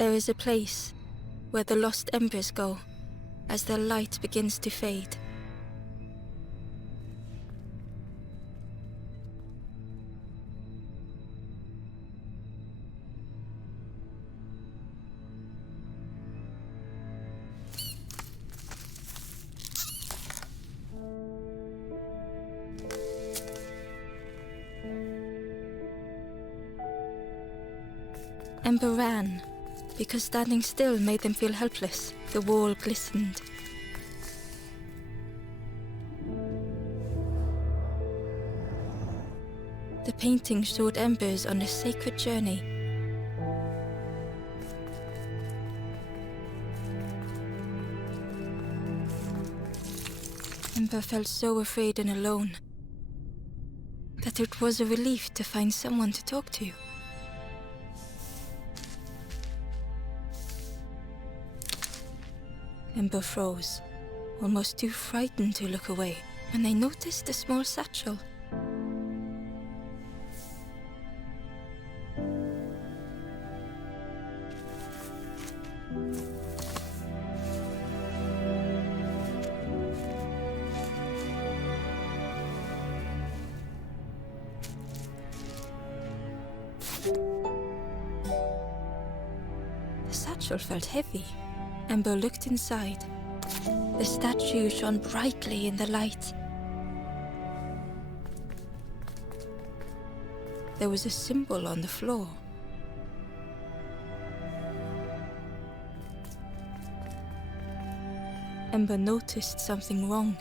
There is a place where the lost embers go as their light begins to fade. Ember ran, because standing still made them feel helpless. The wall glistened. The painting showed embers on a sacred journey. Ember felt so afraid and alone that it was a relief to find someone to talk to. Ember froze, almost too frightened to look away, when they noticed a small satchel. The satchel felt heavy. Ember looked inside. The statue shone brightly in the light. There was a symbol on the floor. Ember noticed something wrong.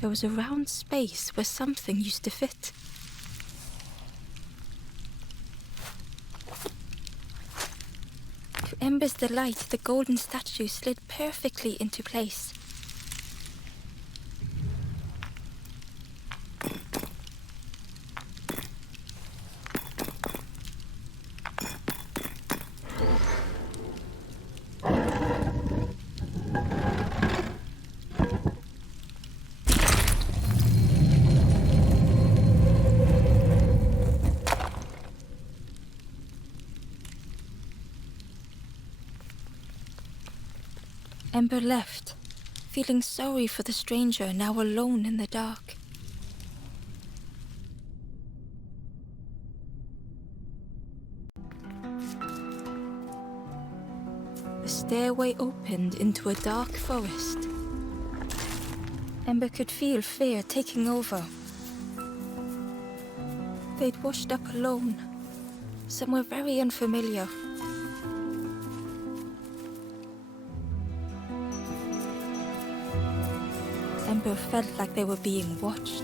There was a round space where something used to fit. To Ember's delight, the golden statue slid perfectly into place. Ember left, feeling sorry for the stranger now alone in the dark. The stairway opened into a dark forest. Ember could feel fear taking over. They'd washed up alone, somewhere very unfamiliar. Ember felt like they were being watched.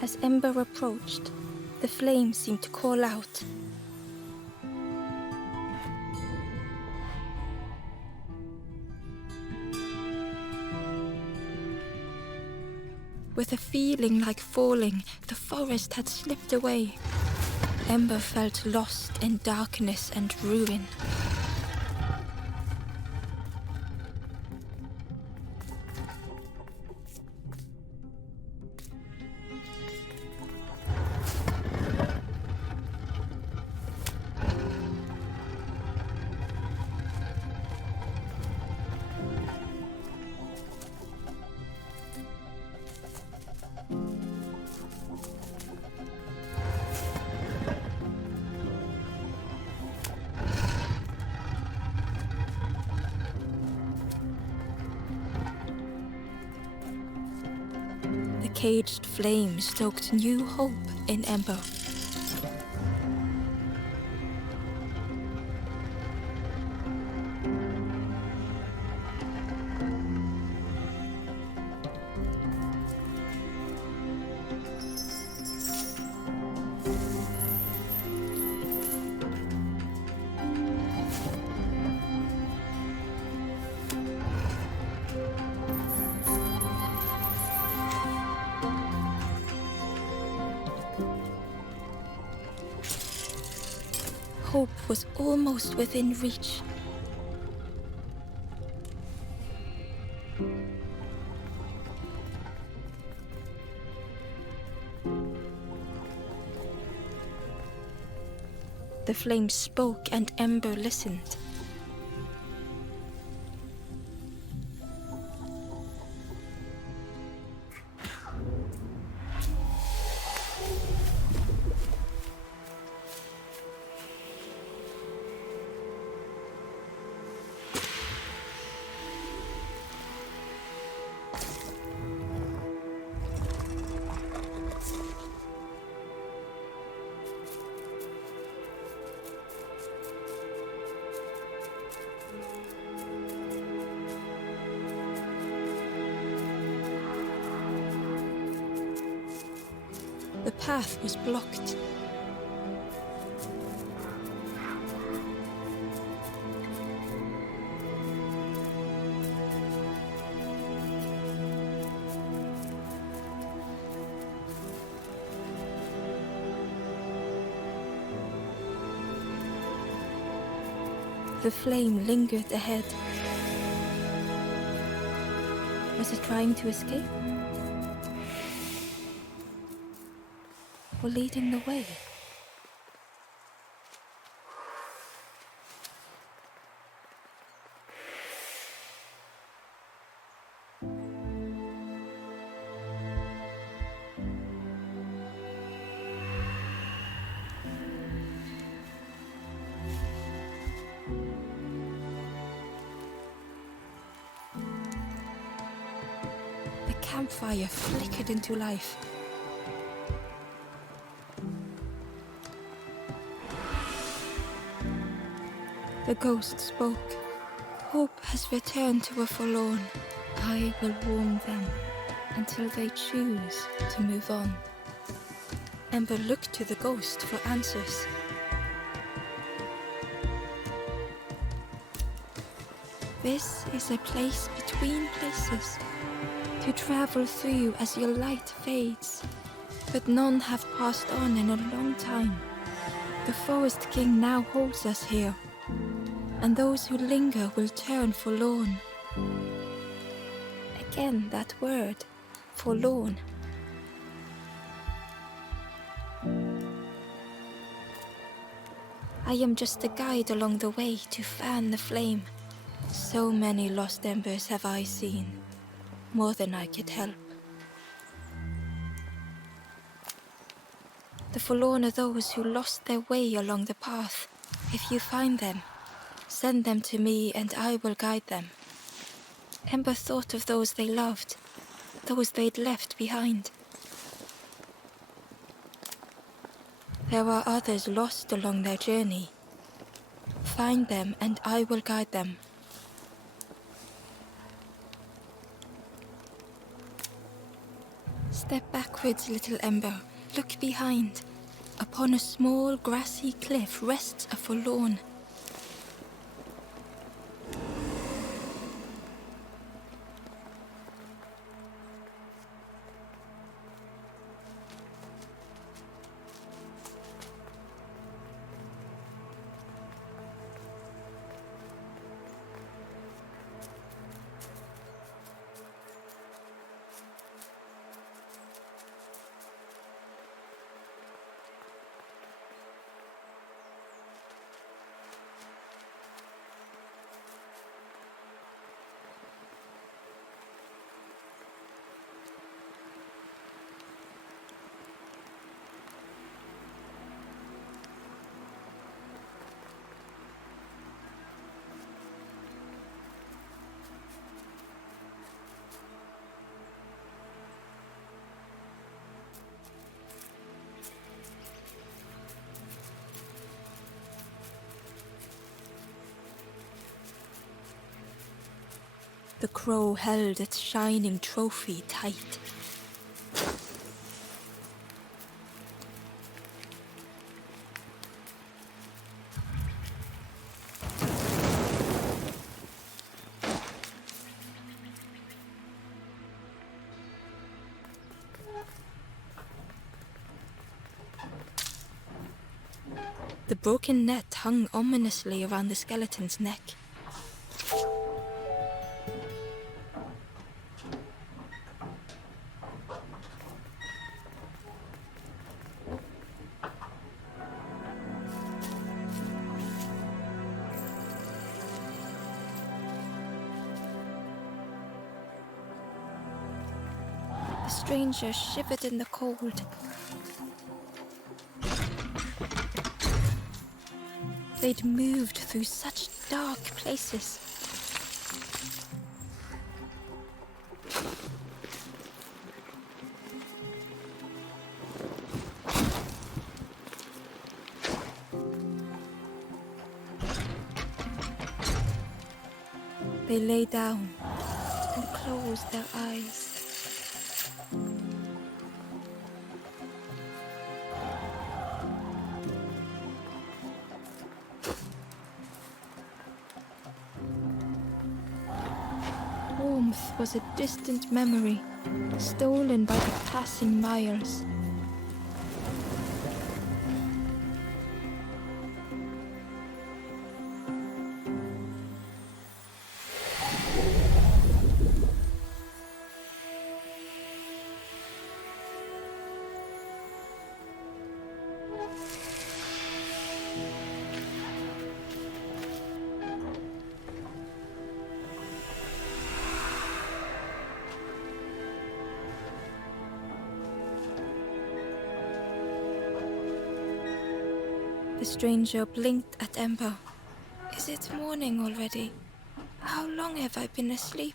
As Ember approached, the flame seemed to call out. With a feeling like falling, the forest had slipped away. Ember felt lost in darkness and ruin. The caged flame stoked new hope in Ember. hope was almost within reach. The flame spoke and Ember listened. The path was blocked. The flame lingered ahead. Was it trying to escape? Or leading the way? The campfire flickered into life. The ghost spoke. Hope has returned to a forlorn. I will warm them until they choose to move on. Ember looked to the ghost for answers. This is a place between places to travel through as your light fades. But none have passed on in a long time. The Forest King now holds us here, and those who linger will turn forlorn. Again, that word, forlorn. I am just a guide along the way to fan the flame. So many lost embers have I seen, more than I could help. The forlorn are those who lost their way along the path. If you find them, send them to me and I will guide them. Ember thought of those they loved, those they'd left behind. There are others lost along their journey. Find them and I will guide them. Step backwards, little Ember. Look behind. Upon a small grassy cliff rests a forlorn. The crow held its shining trophy tight. The broken net hung ominously around the skeleton's neck. The stranger shivered in the cold. They'd moved through such dark places. They lay down and closed their eyes. Warmth was a distant memory, stolen by the passing miles. The stranger blinked at Ember. Is it morning already? How long have I been asleep?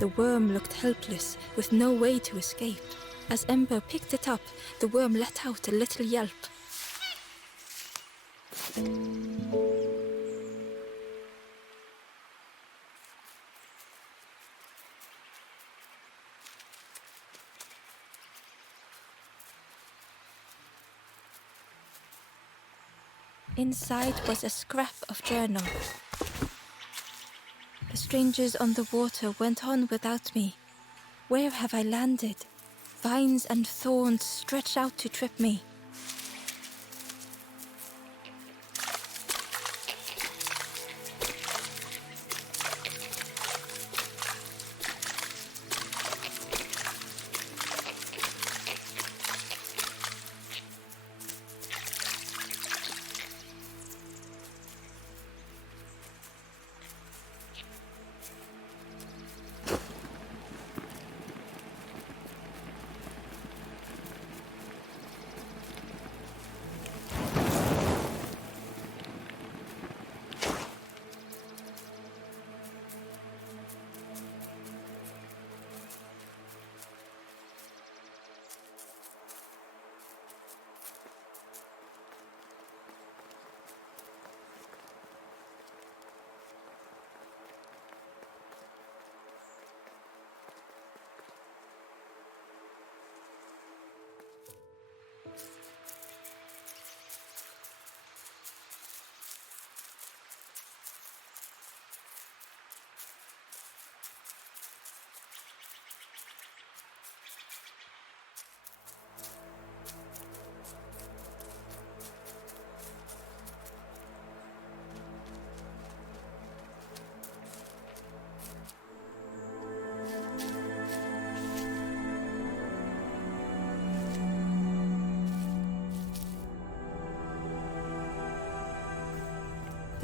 The worm looked helpless, with no way to escape. As Ember picked it up, the worm let out a little yelp. Inside was a scrap of journal. The strangers on the water went on without me. Where have I landed? Vines and thorns stretch out to trip me.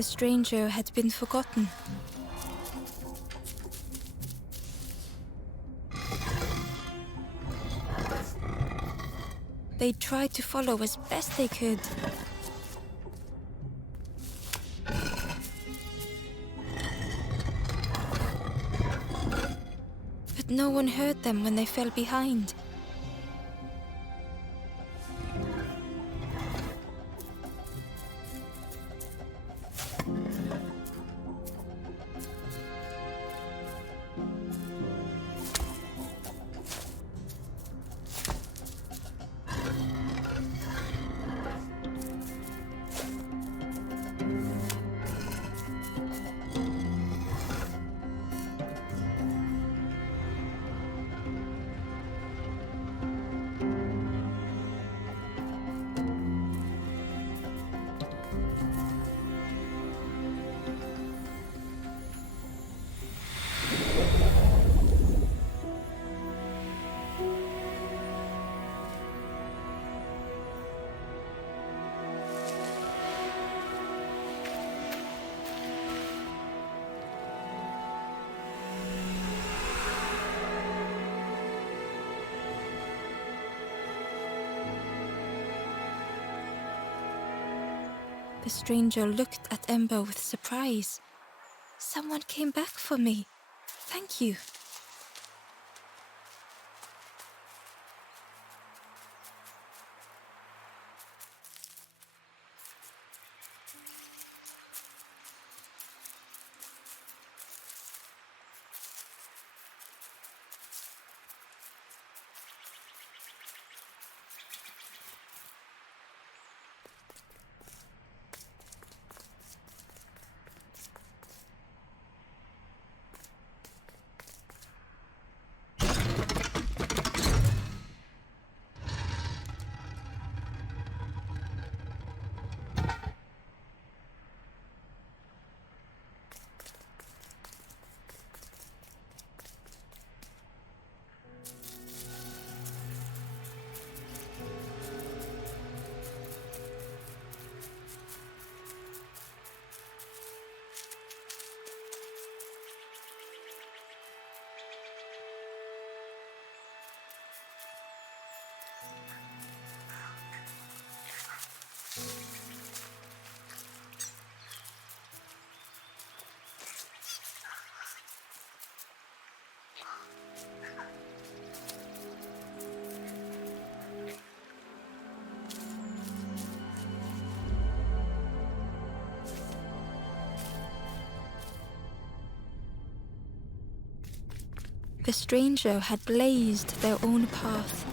The stranger had been forgotten. They tried to follow as best they could. But no one heard them when they fell behind. The stranger looked at Ember with surprise. Someone came back for me. Thank you. The stranger had blazed their own path,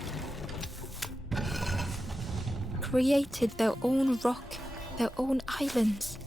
created their own rock, their own islands.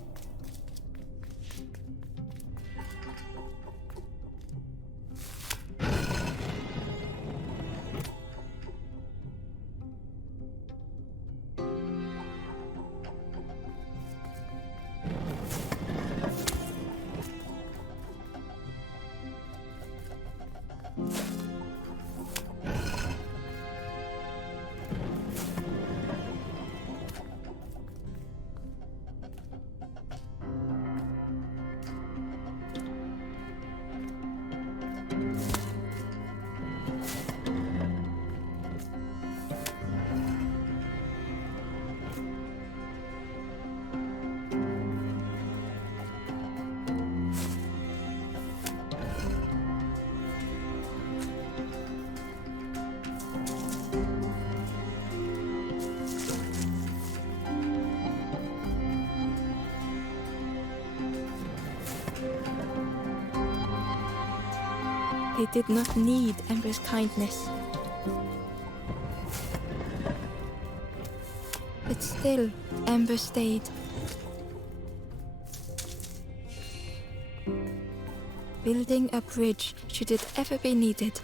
They did not need Ember's kindness. But still, Ember stayed. Building a bridge should it ever be needed.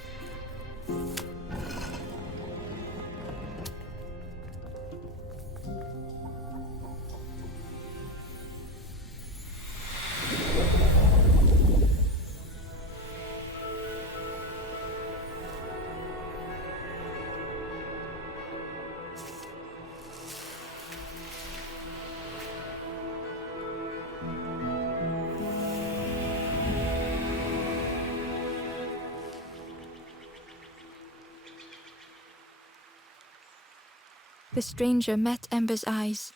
The stranger met Ember's eyes.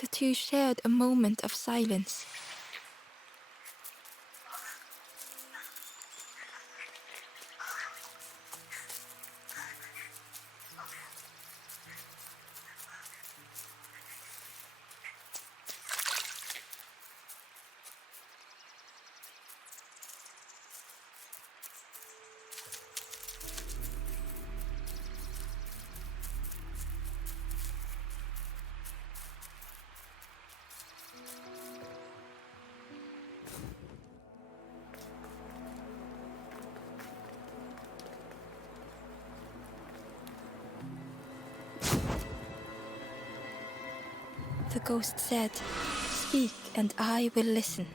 The two shared a moment of silence. The ghost said, "Speak, and I will listen."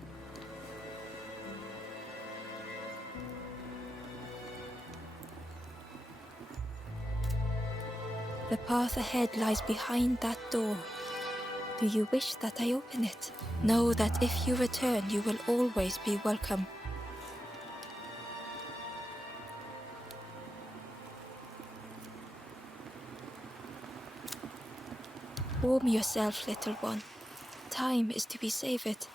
The path ahead lies behind that door. Do you wish that I open it? Know that if you return, you will always be welcome. Warm yourself, little one. Time is to be saved.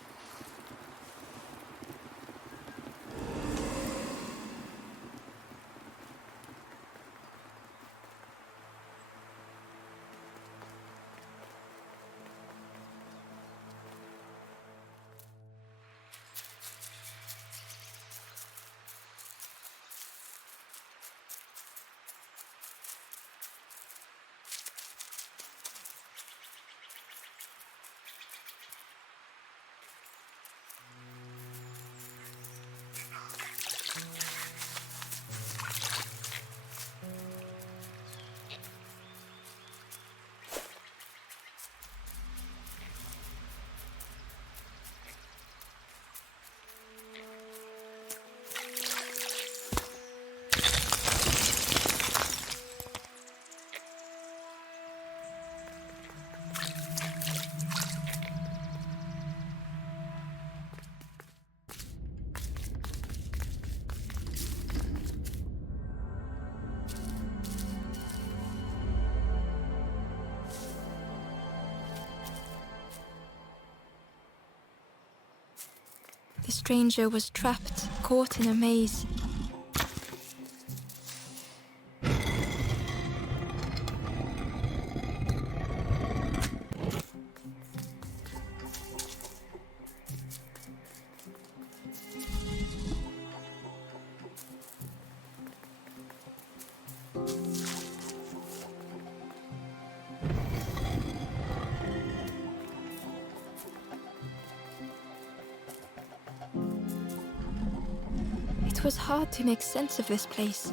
The stranger was trapped, caught in a maze. It was hard to make sense of this place.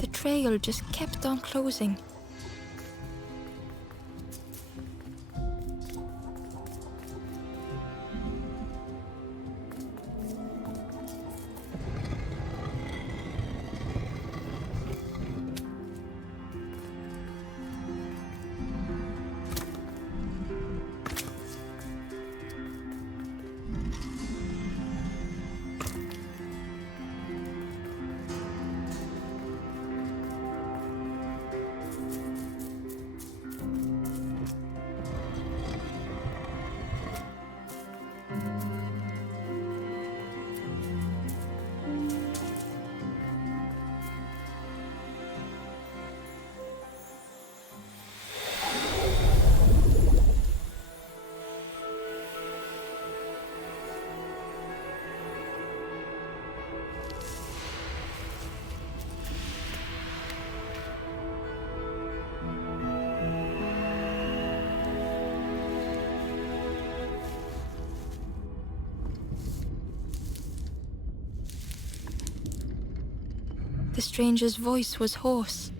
The trail just kept on closing. The stranger's voice was hoarse.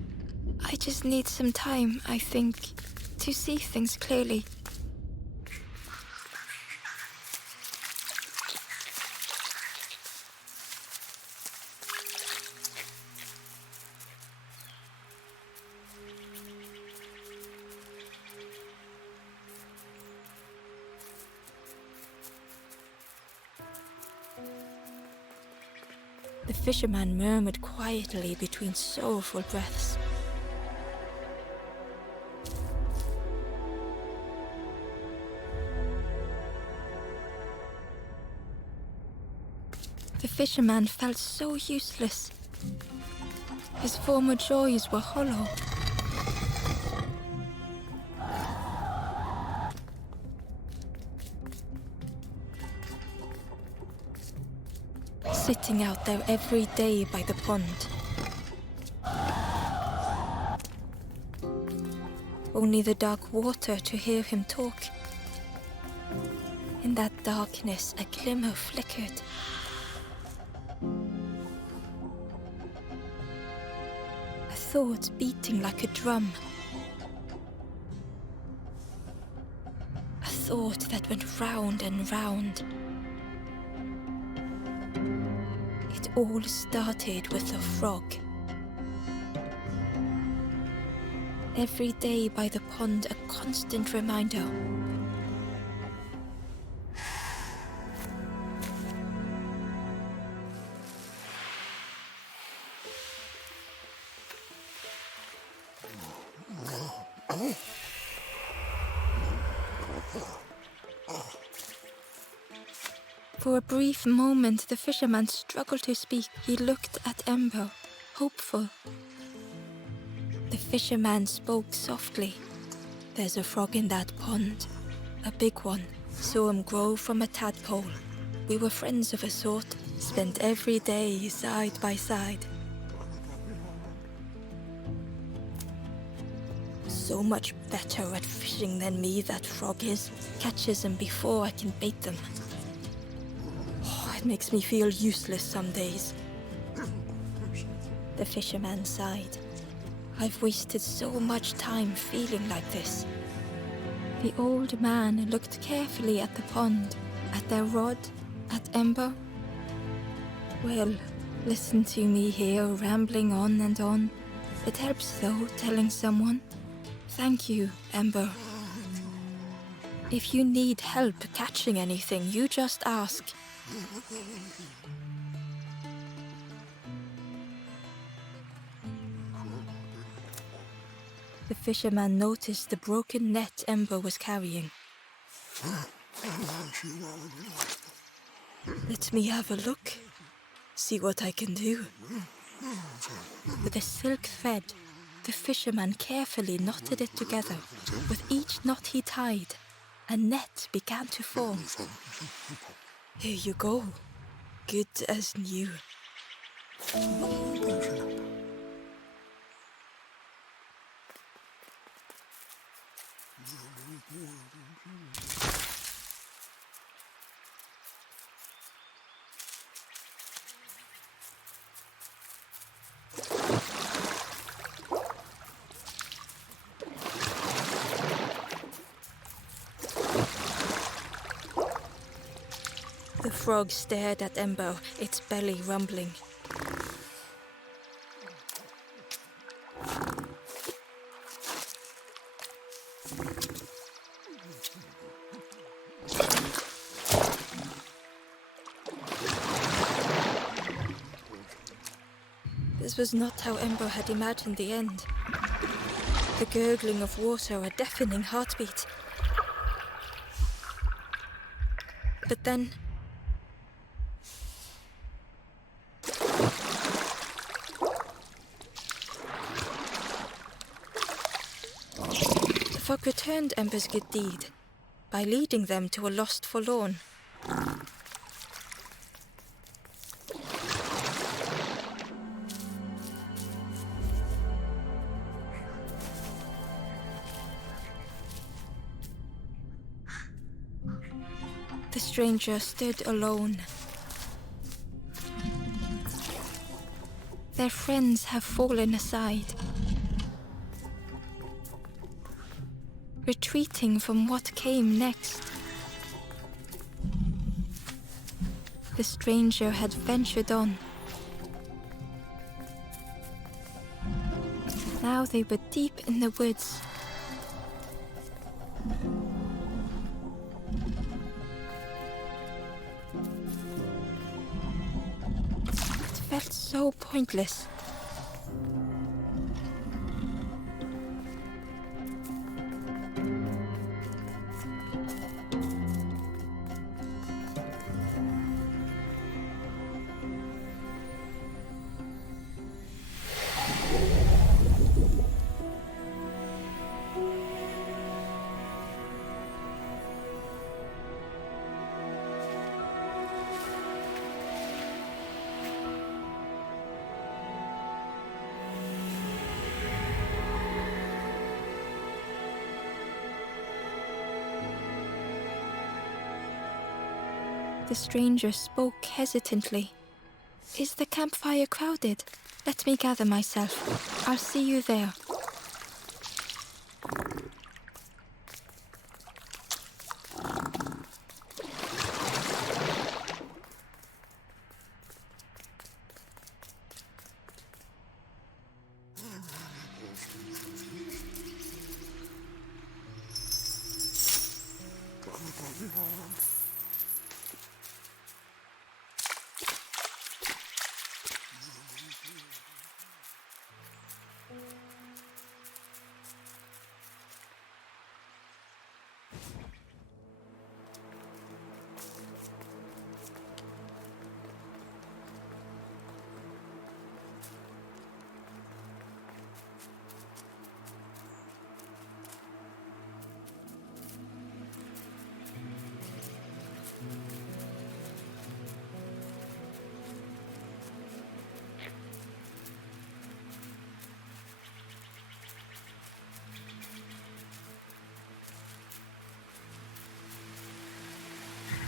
I just need some time, I think, to see things clearly. The fisherman murmured quietly between sorrowful breaths. The fisherman felt so useless. His former joys were hollow. Sitting out there every day by the pond. Only the dark water to hear him talk. In that darkness, a glimmer flickered. A thought beating like a drum. A thought that went round and round. It all started with a frog. Every day by the pond, a constant reminder. For a brief moment, the fisherman struggled to speak. He looked at Ember, hopeful. The fisherman spoke softly. There's a frog in that pond. A big one. Saw him grow from a tadpole. We were friends of a sort. Spent every day side by side. So much better at fishing than me, that frog is. Catches them before I can bait them. It makes me feel useless some days. The fisherman sighed. I've wasted so much time feeling like this. The old man looked carefully at the pond, at their rod, at Ember. Well, listen to me here, rambling on and on. It helps, though, telling someone. Thank you, Ember. If you need help catching anything, you just ask. The fisherman noticed the broken net Ember was carrying. Let me have a look. See what I can do. With a silk thread, the fisherman carefully knotted it together. With each knot he tied, a net began to form. Here you go. Good as new. The frog stared at Ember, its belly rumbling. This was not how Ember had imagined the end. The gurgling of water, a deafening heartbeat. But then... the frog returned Ember's good deed by leading them to a lost forlorn. The stranger stood alone. Their friends have fallen aside, retreating from what came next. The stranger had ventured on. Now they were deep in the woods. It felt so pointless. The stranger spoke hesitantly. Is the campfire crowded? Let me gather myself. I'll see you there.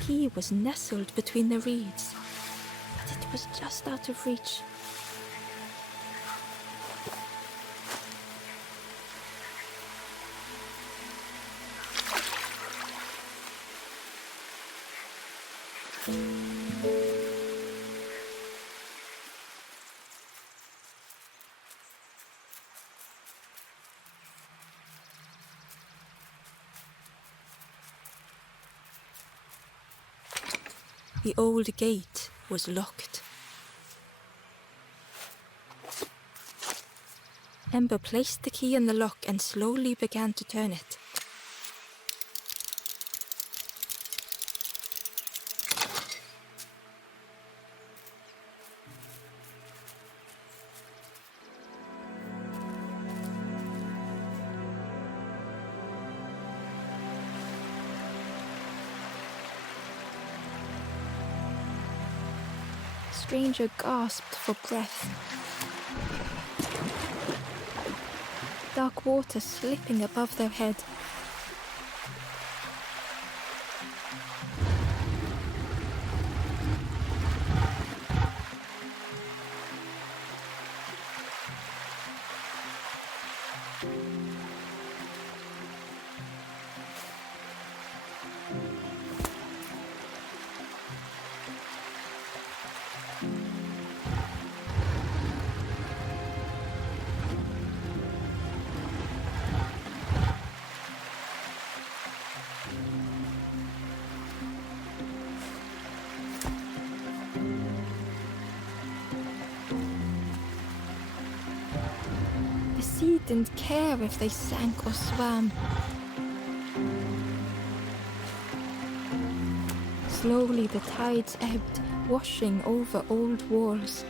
He was nestled between the reeds, but it was just out of reach. The old gate was locked. Ember placed the key in the lock and slowly began to turn it. The stranger gasped for breath. Dark water slipping above their head. The sea didn't care if they sank or swam. Slowly the tides ebbed, washing over old walls.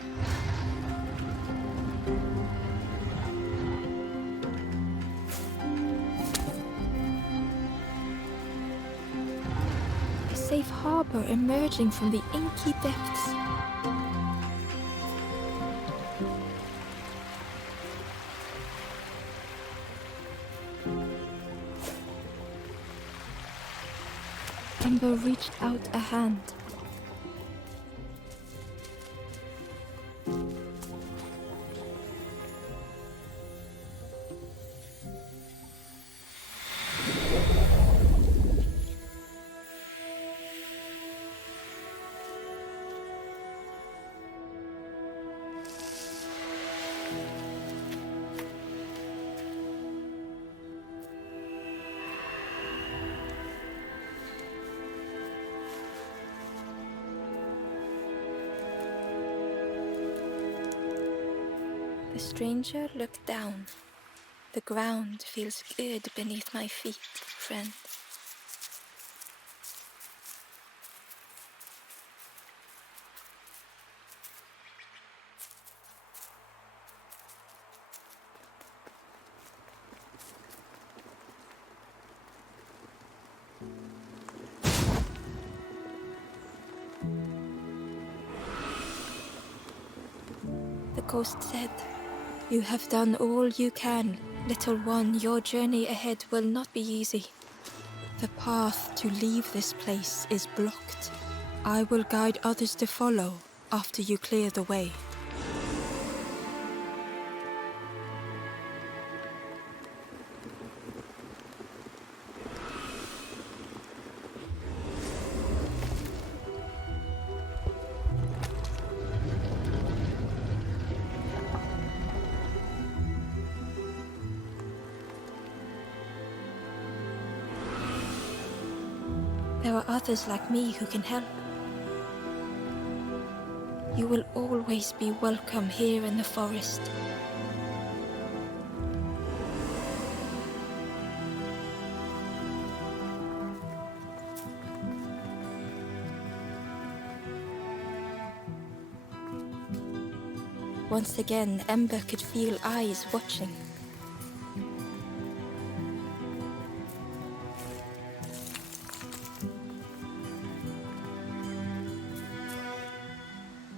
A safe harbor emerging from the inky depths. Ember reached out a hand. stranger looked down. The ground feels good beneath my feet, friend. The ghost said, "You have done all you can. Little one, your journey ahead will not be easy. The path to leave this place is blocked. I will guide others to follow after you clear the way." There are others like me who can help. You will always be welcome here in the forest. Once again, Ember could feel eyes watching.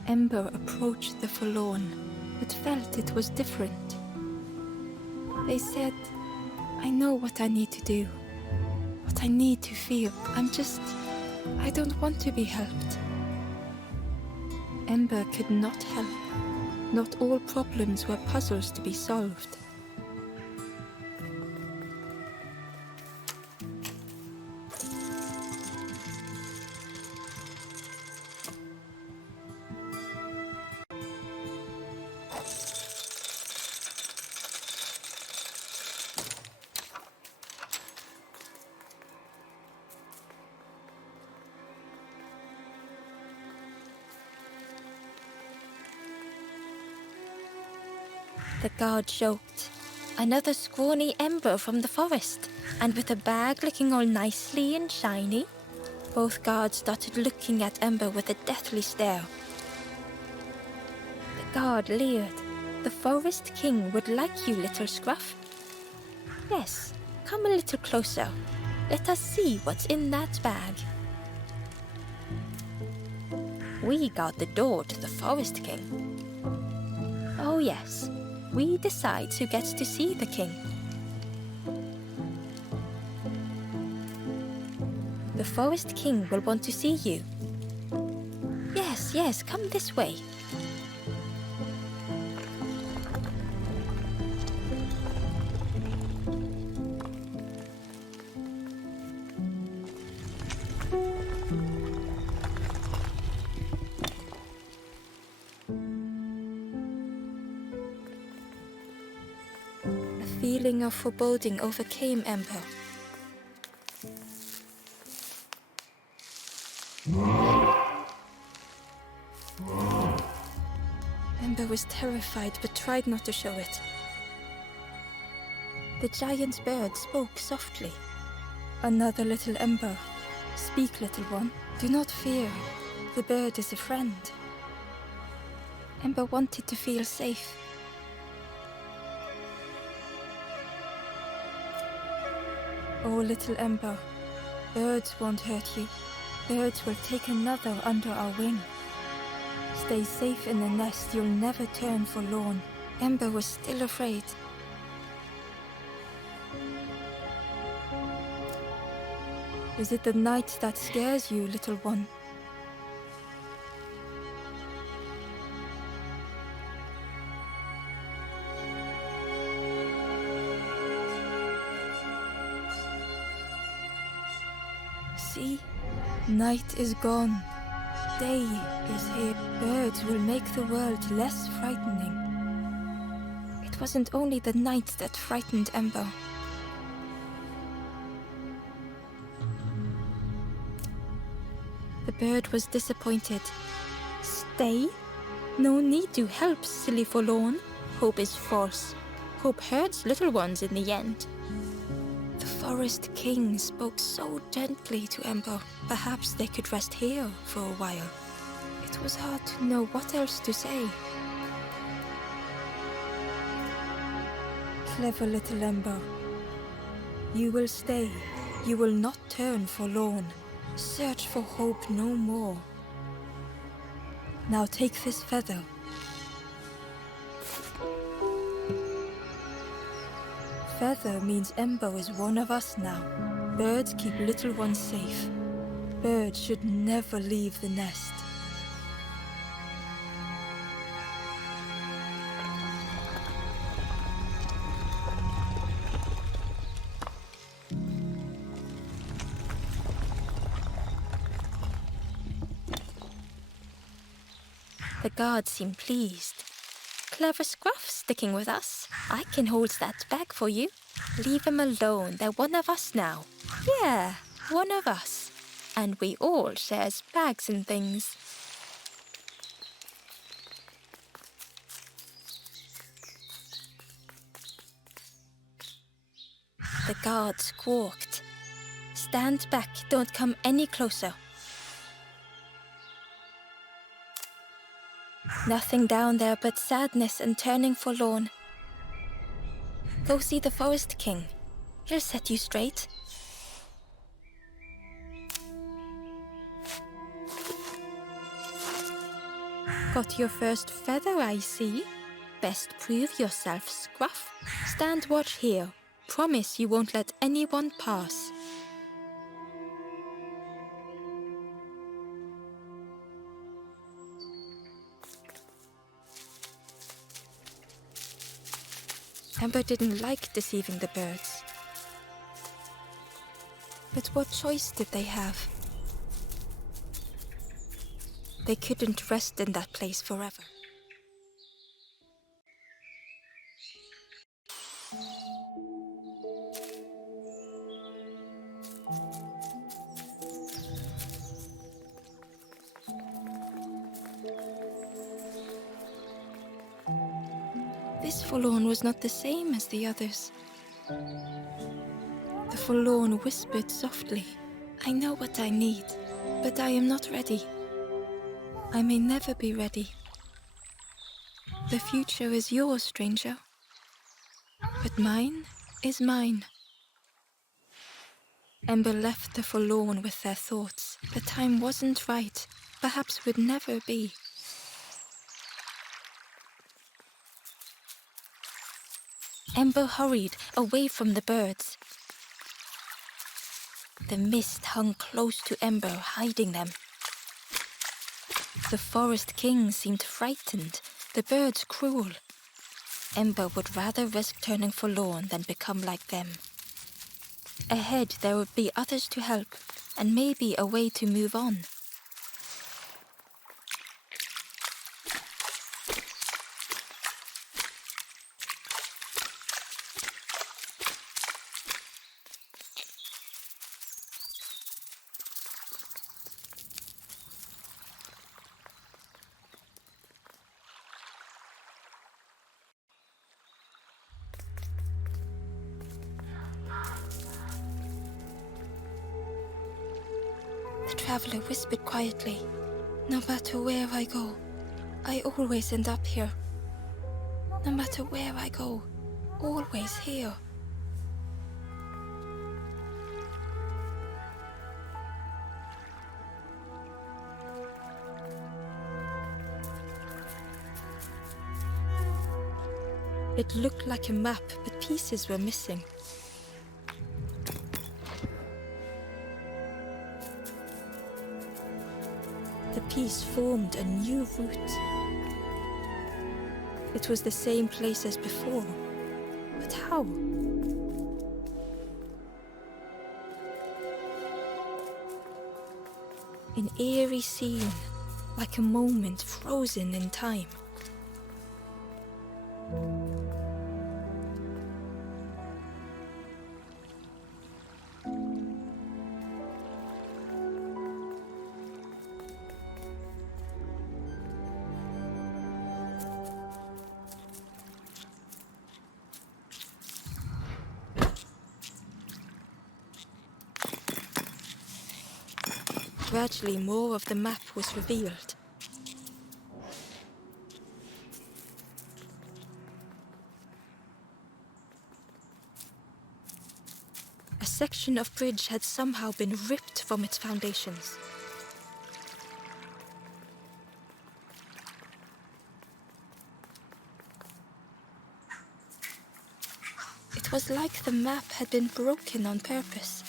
Ember approached the forlorn, but felt it was different. They said, "I know what I need to do, what I need to feel. I don't want to be helped." Ember could not help. Not all problems were puzzles to be solved. The guard joked. "Another scrawny Ember from the forest, and with a bag looking all nicely and shiny." Both guards started looking at Ember with a deathly stare. The guard leered. "The Forest King would like you, little scruff." "Yes, come a little closer. Let us see what's in that bag." "We guard the door to the Forest King." "Oh yes. We decide who gets to see the king." "The Forest King will want to see you." Yes, come this way." A feeling of foreboding overcame Ember. Ember was terrified but tried not to show it. The giant bird spoke softly. "Another little Ember. Speak, little one. Do not fear. The bird is a friend." Ember wanted to feel safe. "Oh, little Ember, birds won't hurt you. Birds will take another under our wing. Stay safe in the nest, you'll never turn forlorn." Ember was still afraid. "Is it the night that scares you, little one?" "See, night is gone. Day is here. Birds will make the world less frightening." It wasn't only the night that frightened Ember. The bird was disappointed. "Stay? No need to help, silly forlorn. hope is false. Hope hurts little ones in the end. The Forest King spoke so gently to Ember. Perhaps they could rest here for a while. It was hard to know what else to say. Clever little Ember. You will stay. You will not turn forlorn. Search for hope no more. Now take this feather. Feather means Ember is one of us now. Birds keep little ones safe. Birds should never leave the nest. The guards seem pleased. Clever Scruff sticking with us. I can hold that bag for you. Leave them alone. They're one of us now. Yeah, one of us. And we all shares bags and things. The guard squawked. Stand back. Don't come any closer. Nothing down there but sadness and turning forlorn. Go see the Forest King. He'll set you straight. Got your first feather, I see. Best prove yourself, Scruff. Stand watch here. Promise you won't let anyone pass. Ember didn't like deceiving the birds. But what choice did they have? They couldn't rest in that place forever. This forlorn was not the same as the others. The forlorn whispered softly, I know what I need, but I am not ready. I may never be ready. The future is yours, stranger. But mine is mine. Ember left the forlorn with their thoughts. The time wasn't right, perhaps would never be. Ember hurried away from the birds. The mist hung close to Ember, hiding them. The Forest King seemed frightened, the birds cruel. Ember would rather risk turning forlorn than become like them. Ahead there would be others to help, and maybe a way to move on. The traveler whispered quietly, no matter where I go, I always end up here. No matter where I go, always here. It looked like a map, but pieces were missing. The piece formed a new route. It was the same place as before, but how? An eerie scene, like a moment frozen in time. gradually more of the map was revealed. A section of bridge had somehow been ripped from its foundations. It was like the map had been broken on purpose.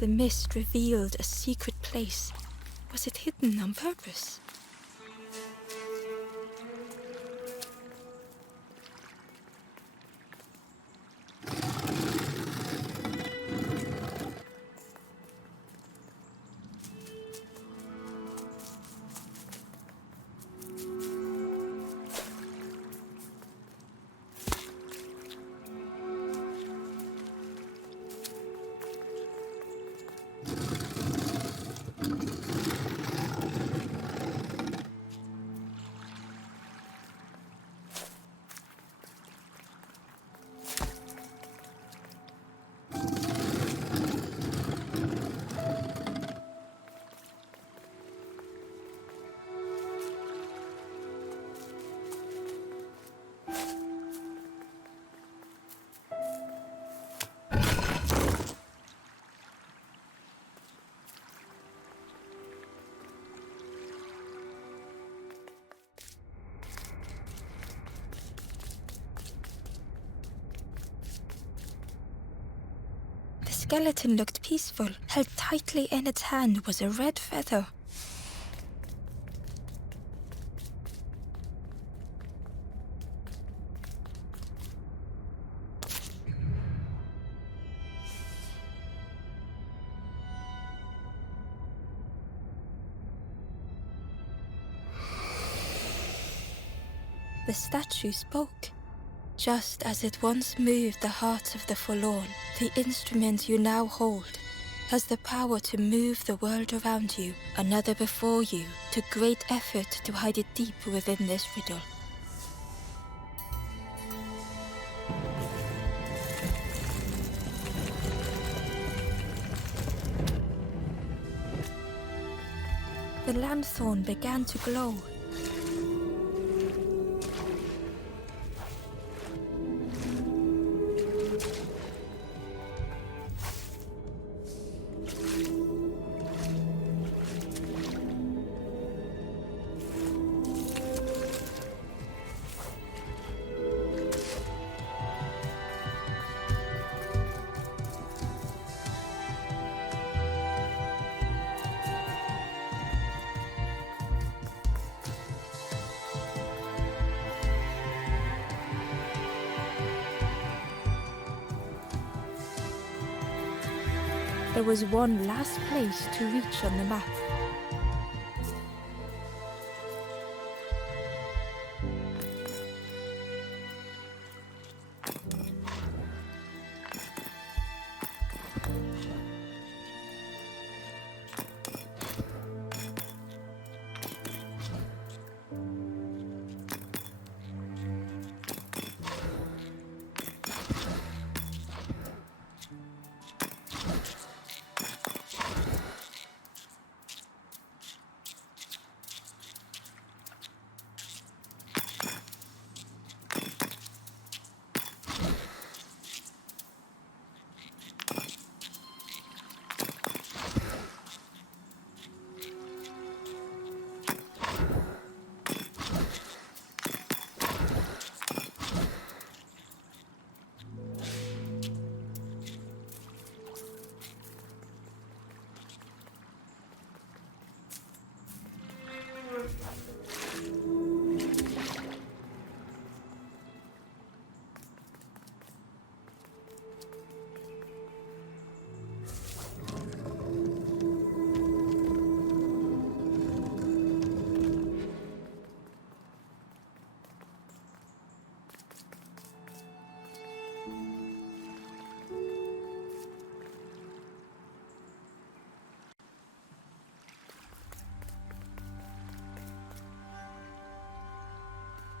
The mist revealed a secret place. Was it hidden on purpose? The skeleton looked peaceful. Held tightly in its hand was a red feather. The statue spoke. Just as it once moved the hearts of the forlorn, the instrument you now hold has the power to move the world around you, another before you, to great effort to hide it deep within this riddle. The lanthorn began to glow. There was one last place to reach on the map.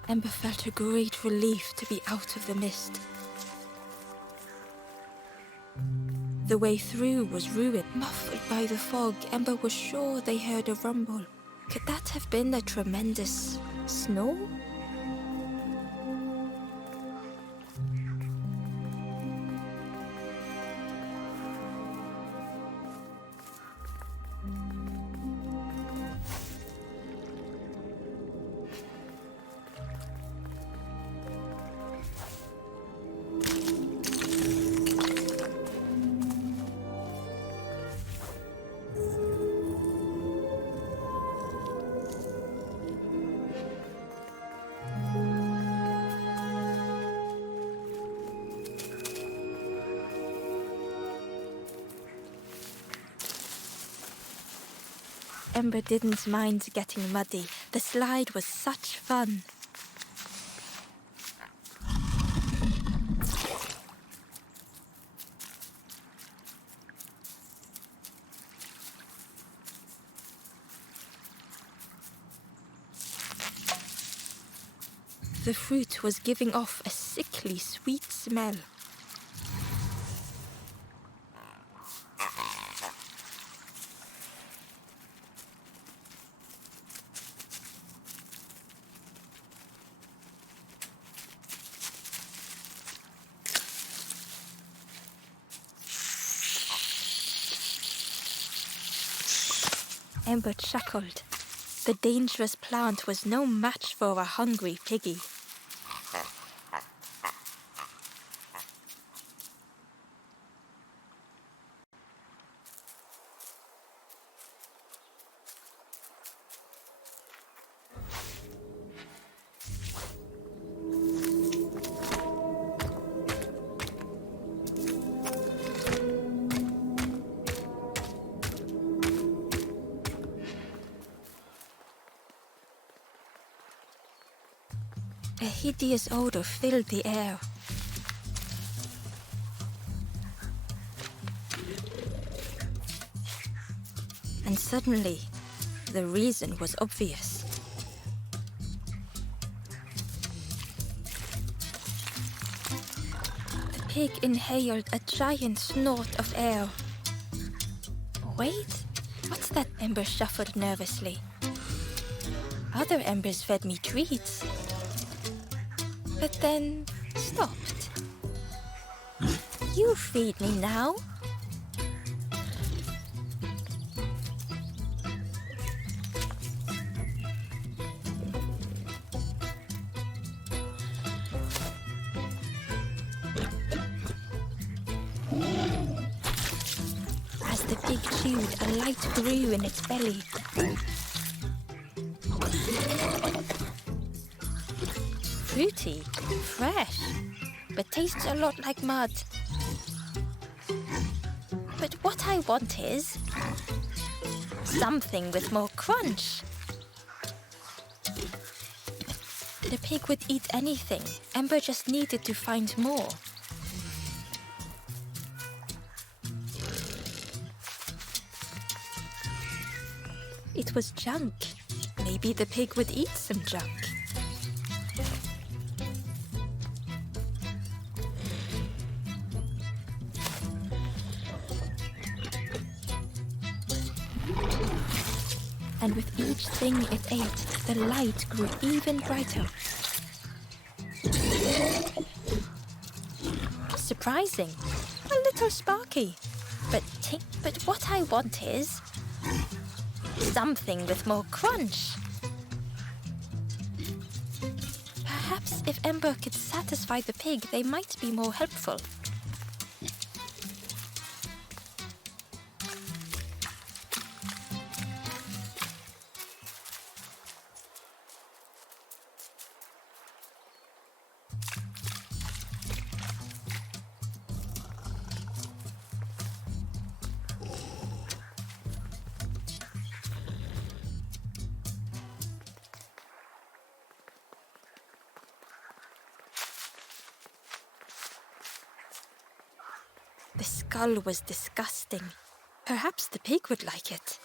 Ember felt a great relief to be out of the mist. The way through was ruined. Muffled by the fog, Ember was sure they heard a rumble. Could that have been a tremendous snow? Ember didn't mind getting muddy. The slide was such fun. The fruit was giving off a sickly sweet smell. Ember chuckled. The dangerous plant was no match for a hungry piggy. A hideous odor filled the air. And suddenly, the reason was obvious. The pig inhaled a giant snort of air. Wait, what's that? Ember shuffled nervously. Other embers fed me treats, but then stopped. You feed me now. As the pig chewed, a light grew in its belly. Fruity, fresh, but tastes a lot like mud. But what I want is something with more crunch. The pig would eat anything. Ember just needed to find more. It was junk. Maybe the pig would eat some junk. And with each thing it ate, the light grew even brighter. Surprising, a little sparky, but what I want is something with more crunch. Perhaps if Ember could satisfy the pig, they might be more helpful. The skull was disgusting. Perhaps the pig would like it.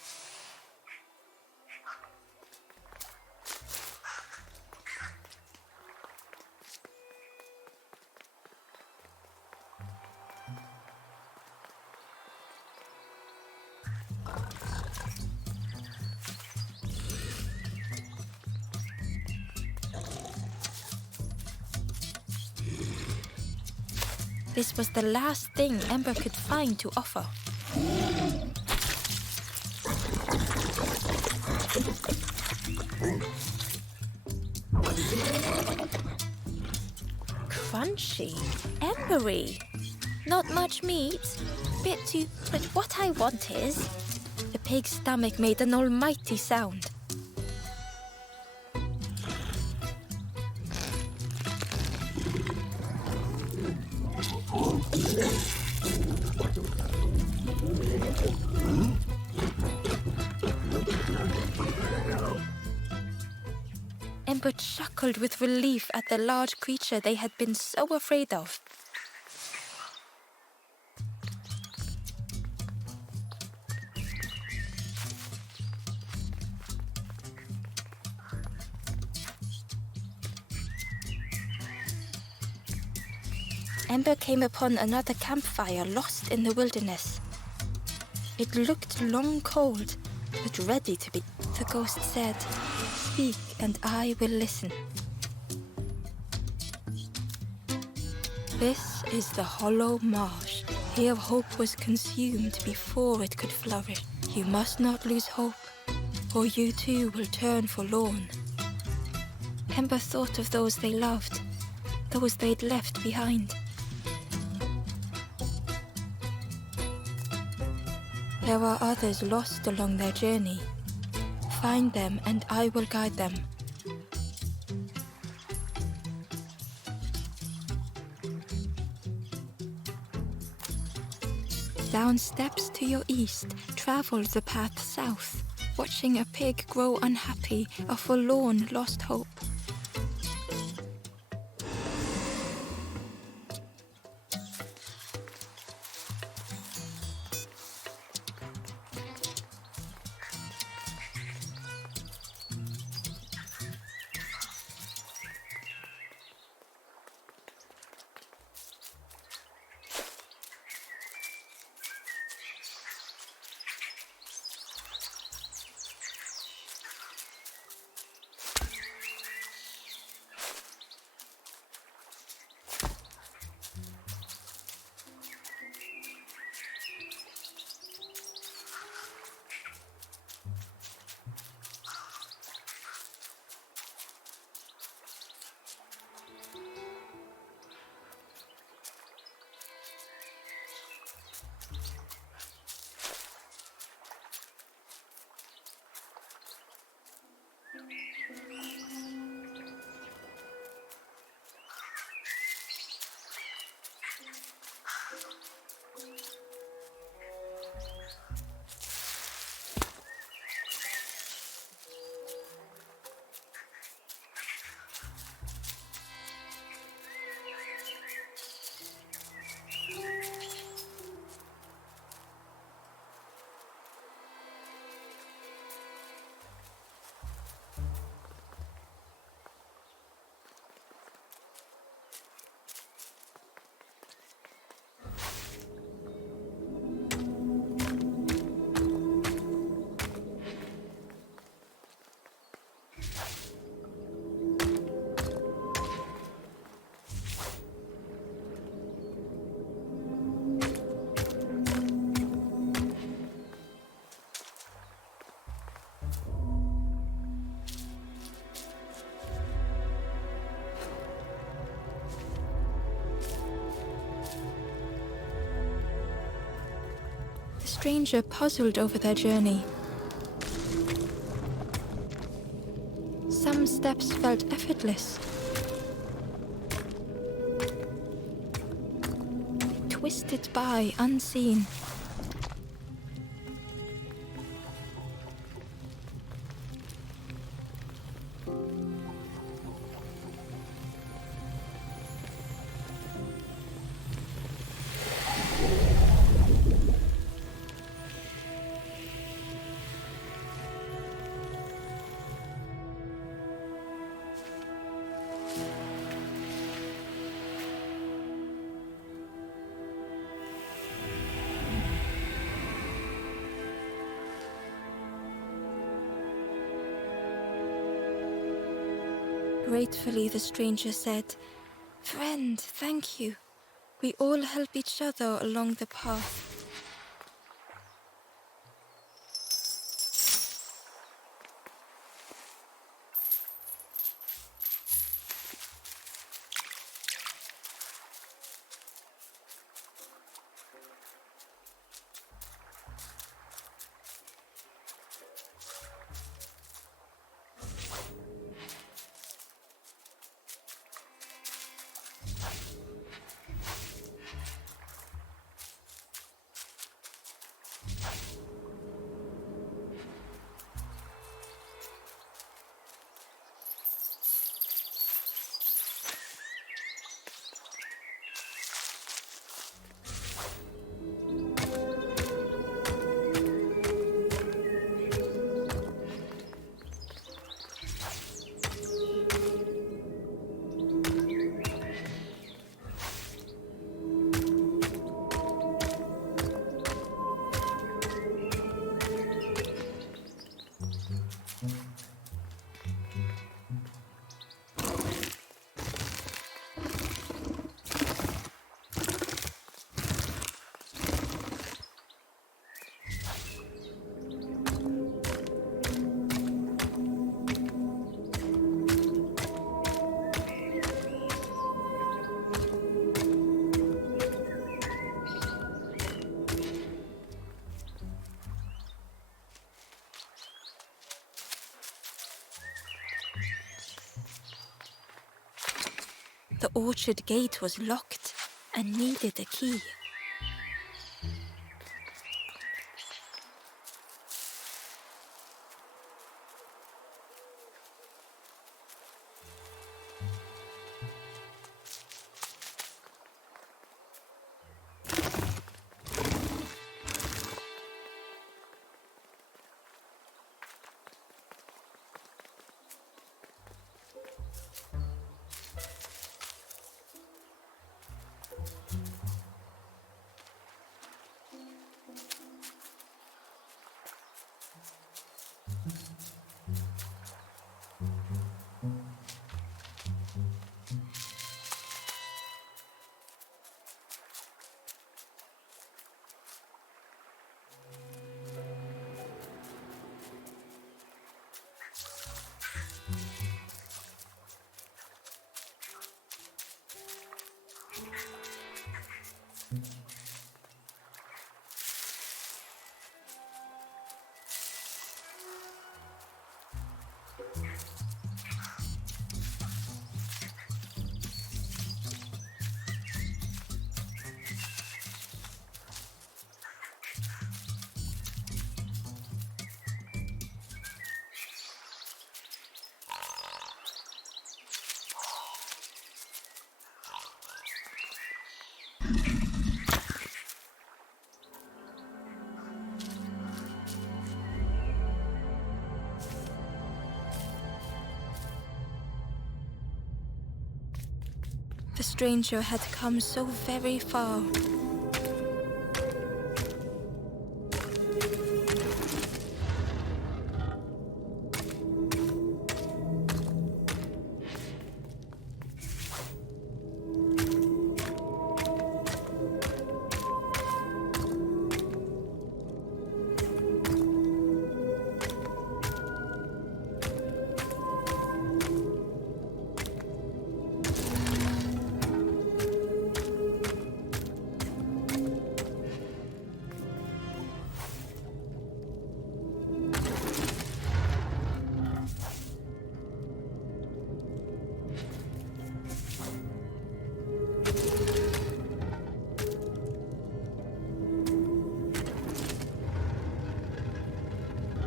This was the last thing Ember could find to offer. Crunchy, embery. Not much meat, bit too... But what I want is... The pig's stomach made an almighty sound. Ember chuckled with relief at the large creature they had been so afraid of. Ember came upon another campfire lost in the wilderness. It looked long cold, but ready to be. The ghost said, "Speak, and I will listen." This is the hollow marsh. Here hope was consumed before it could flourish. You must not lose hope, or you too will turn forlorn. Ember thought of those they loved, those they'd left behind. There are others lost along their journey. Find them and I will guide them. Down steps to your east, travel the path south, watching a pig grow unhappy, a forlorn lost hope. The stranger puzzled over their journey. Some steps felt effortless. Twisted by unseen. Gratefully, the stranger said, "Friend, thank you. We all help each other along the path. The orchard gate was locked and needed a key. The stranger had come so very far.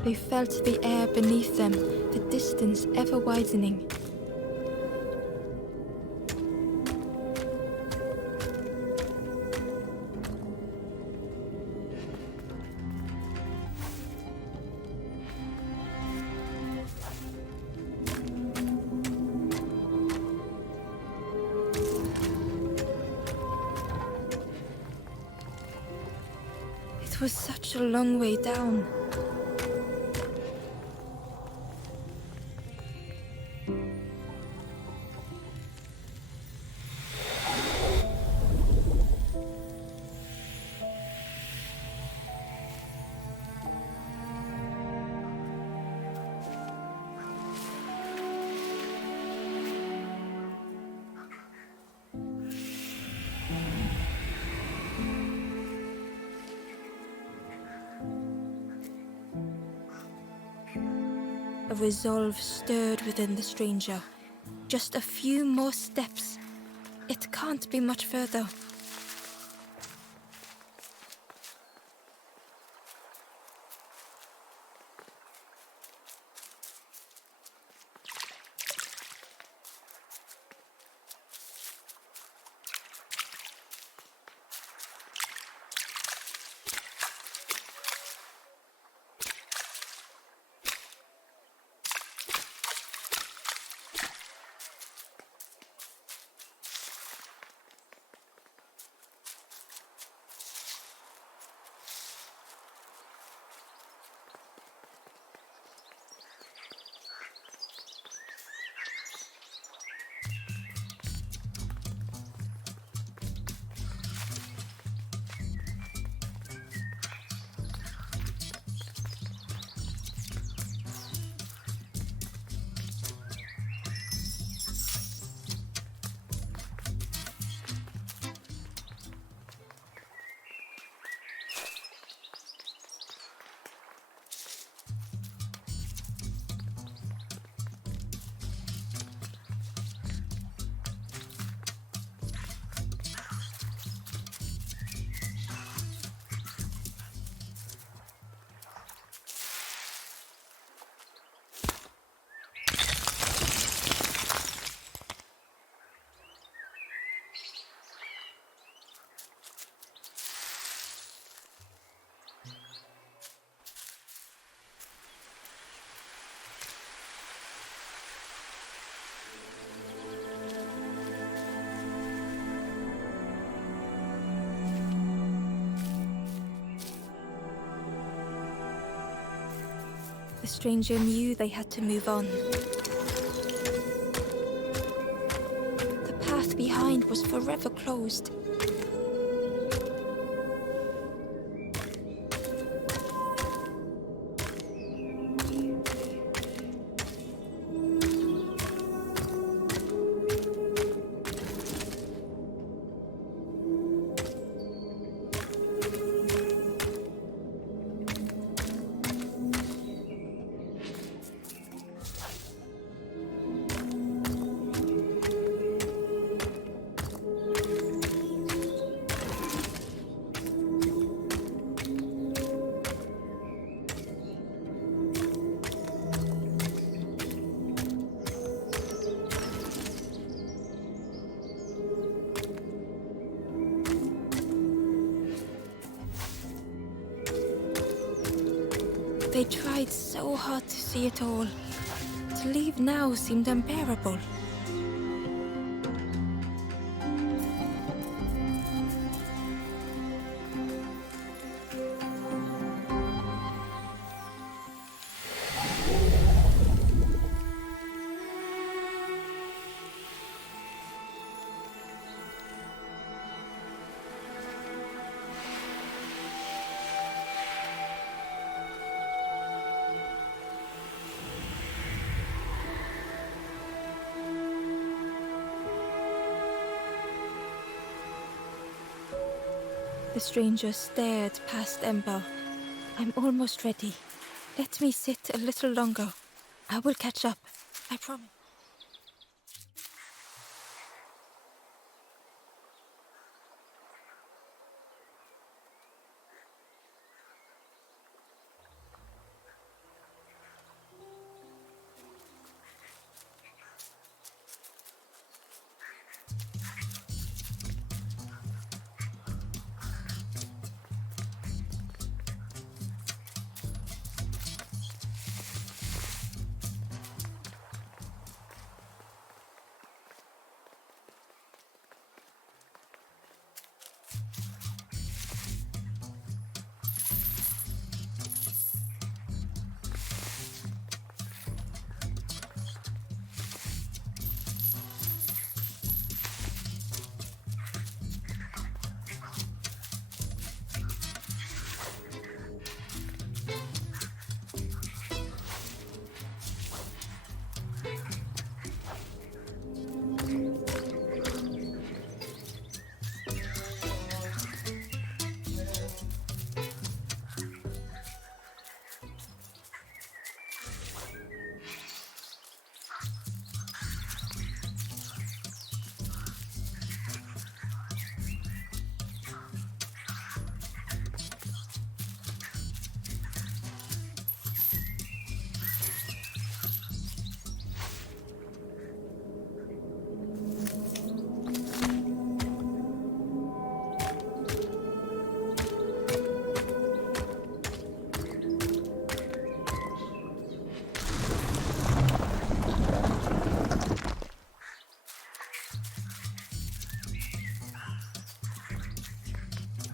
They felt the air beneath them, the distance ever widening. It was such a long way down. A resolve stirred within the stranger. Just a few more steps. It can't be much further. The stranger knew they had to move on. The path behind was forever closed. They tried so hard to see it all. To leave now seemed unbearable. The stranger stared past Ember. I'm almost ready. Let me sit a little longer. I will catch up. I promise.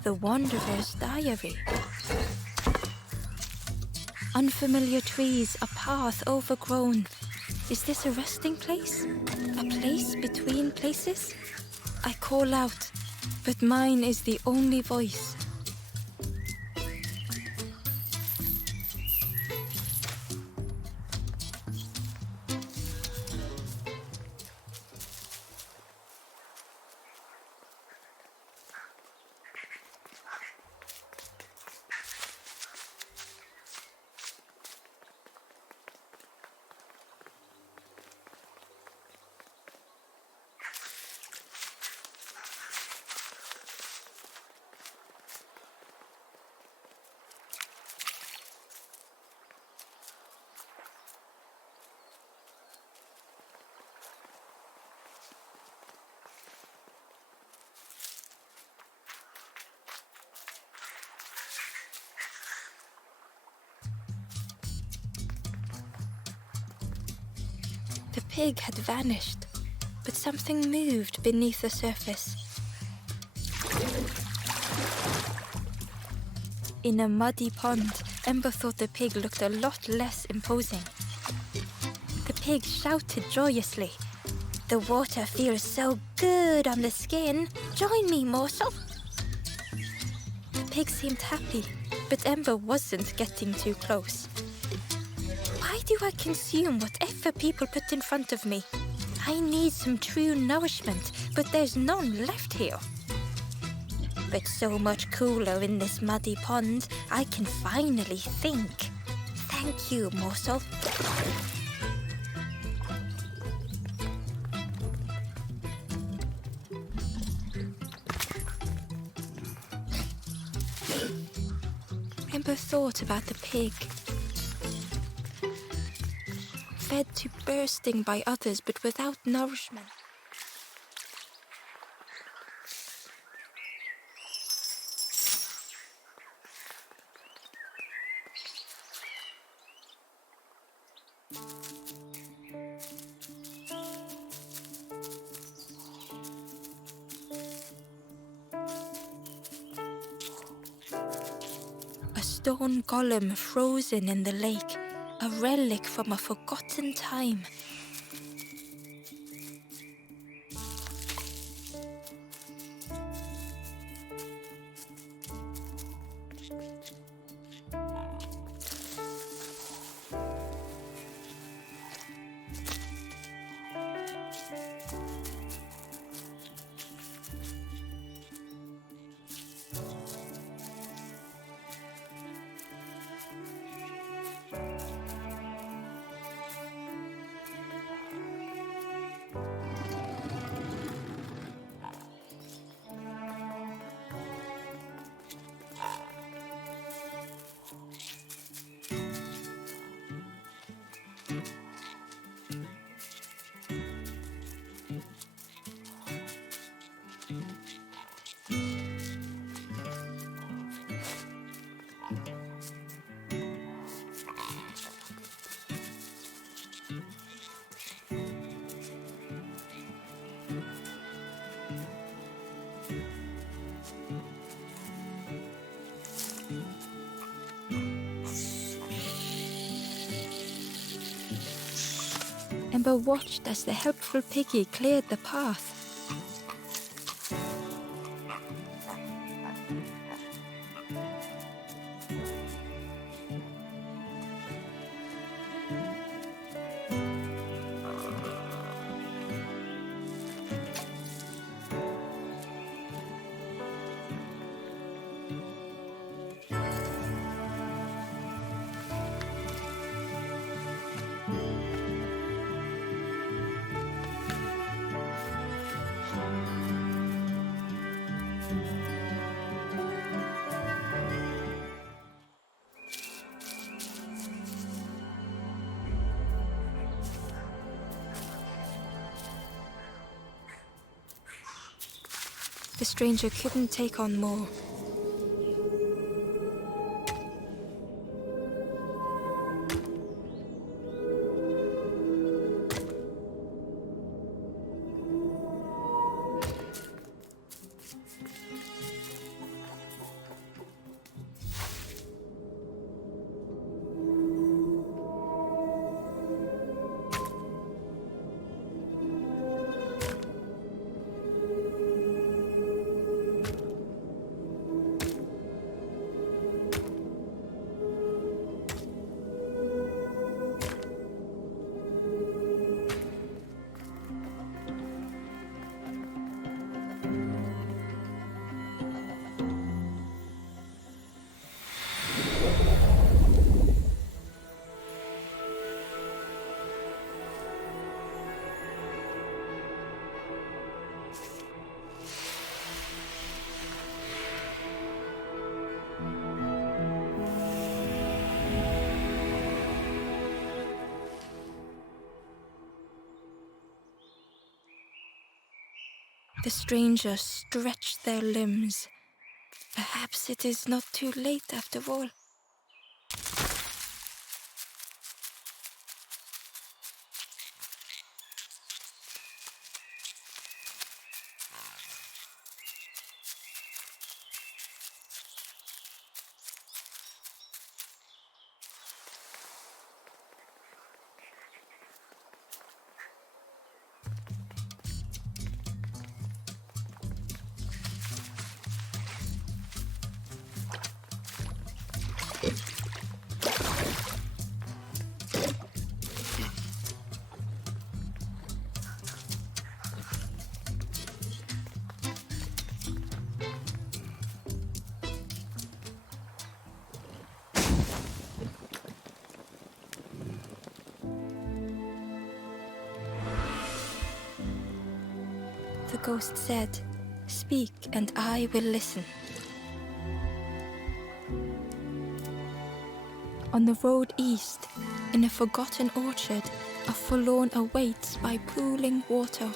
The Wanderer's Diary. Unfamiliar trees, a path overgrown. Is this a resting place? A place between places? I call out, but mine is the only voice. The pig had vanished, but something moved beneath the surface. In a muddy pond, Ember thought the pig looked a lot less imposing. The pig shouted joyously. "The water feels so good on the skin. Join me, morsel." The pig seemed happy, but Ember wasn't getting too close. Why do I consume whatever people put in front of me? I need some true nourishment, but there's none left here. But so much cooler in this muddy pond, I can finally think. Thank you, morsel. Ember thought about the pig. Fed to bursting by others, but without nourishment. A stone golem frozen in the lake, a relic from a forgotten time. Ember watched as the helpful piggy cleared the path. The stranger couldn't take on more. The strangers stretched their limbs. Perhaps it is not too late after all. The ghost said, "Speak, and I will listen." On the road east, in a forgotten orchard, a forlorn awaits by pooling water.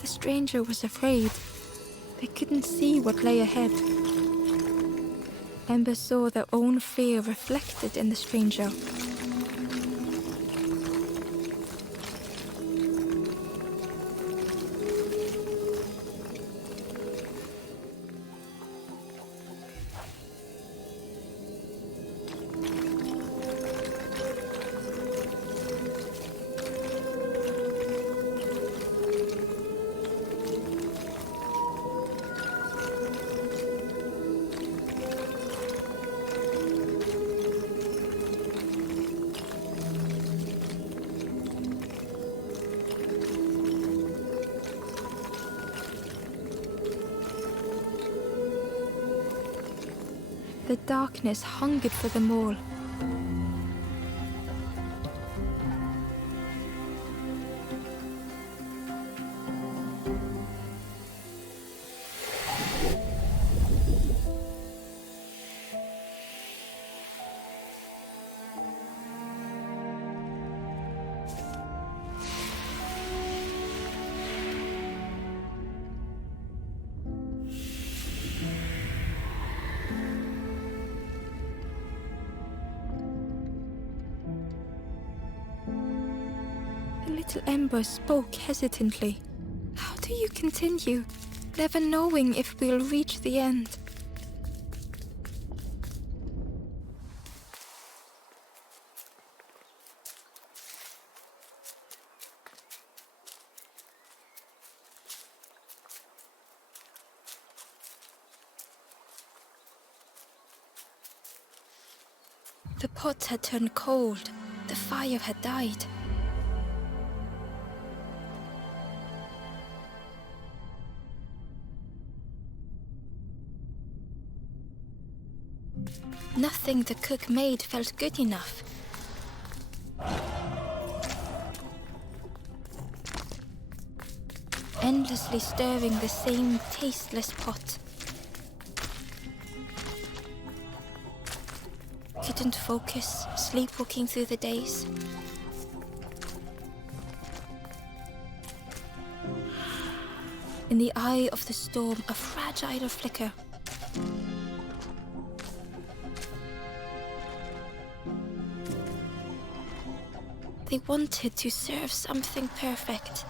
The stranger was afraid. They couldn't see what lay ahead. Ember saw their own fear reflected in the stranger. The darkness hungered for them all. The little Ember spoke hesitantly. How do you continue, never knowing if we'll reach the end? The pot had turned cold. The fire had died. Nothing the cook made felt good enough. Endlessly stirring the same tasteless pot. Couldn't focus, sleepwalking through the days. In the eye of the storm, a fragile flicker. They wanted to serve something perfect.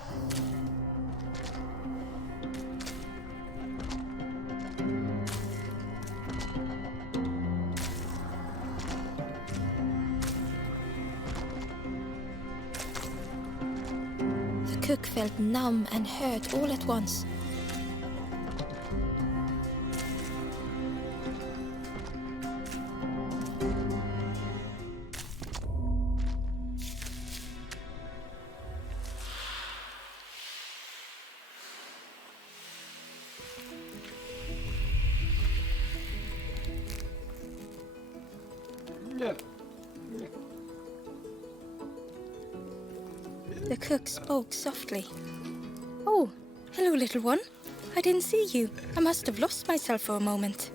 The cook felt numb and hurt all at once. The cook spoke softly. "Oh, hello, little one. I didn't see you. I must have lost myself for a moment."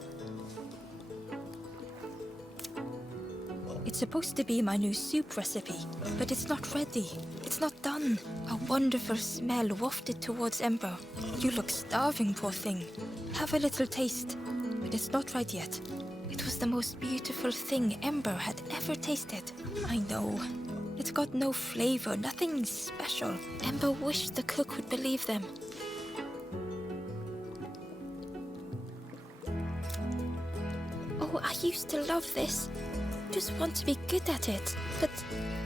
It's supposed to be my new soup recipe, but it's not ready. It's not done. A wonderful smell wafted towards Ember. "You look starving, poor thing. Have a little taste." But it's not right yet. It was the most beautiful thing Ember had ever tasted. I know. It got no flavor, nothing special. Ember wished the cook would believe them. "Oh, I used to love this. Just want to be good at it. But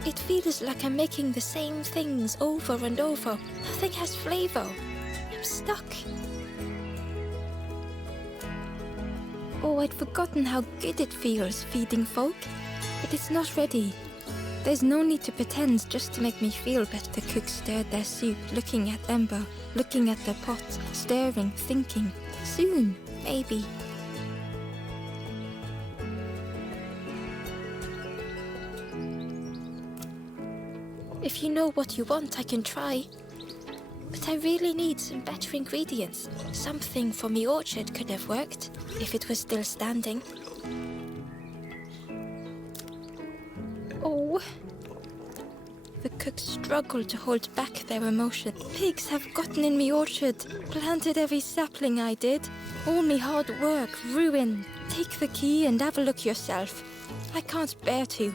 it feels like I'm making the same things over and over. Nothing has flavor. I'm stuck." "Oh, I'd forgotten how good it feels feeding folk. But it's not ready. There's no need to pretend just to make me feel better." The cook stirred their soup, looking at Ember, looking at the pot, stirring, thinking. Soon, maybe. "If you know what you want, I can try. But I really need some better ingredients. Something from the orchard could have worked, if it was still standing." "Oh." The cook struggled to hold back their emotion. "Pigs have gotten in me orchard, planted every sapling I did. All me hard work, ruined. Take the key and have a look yourself. I can't bear to."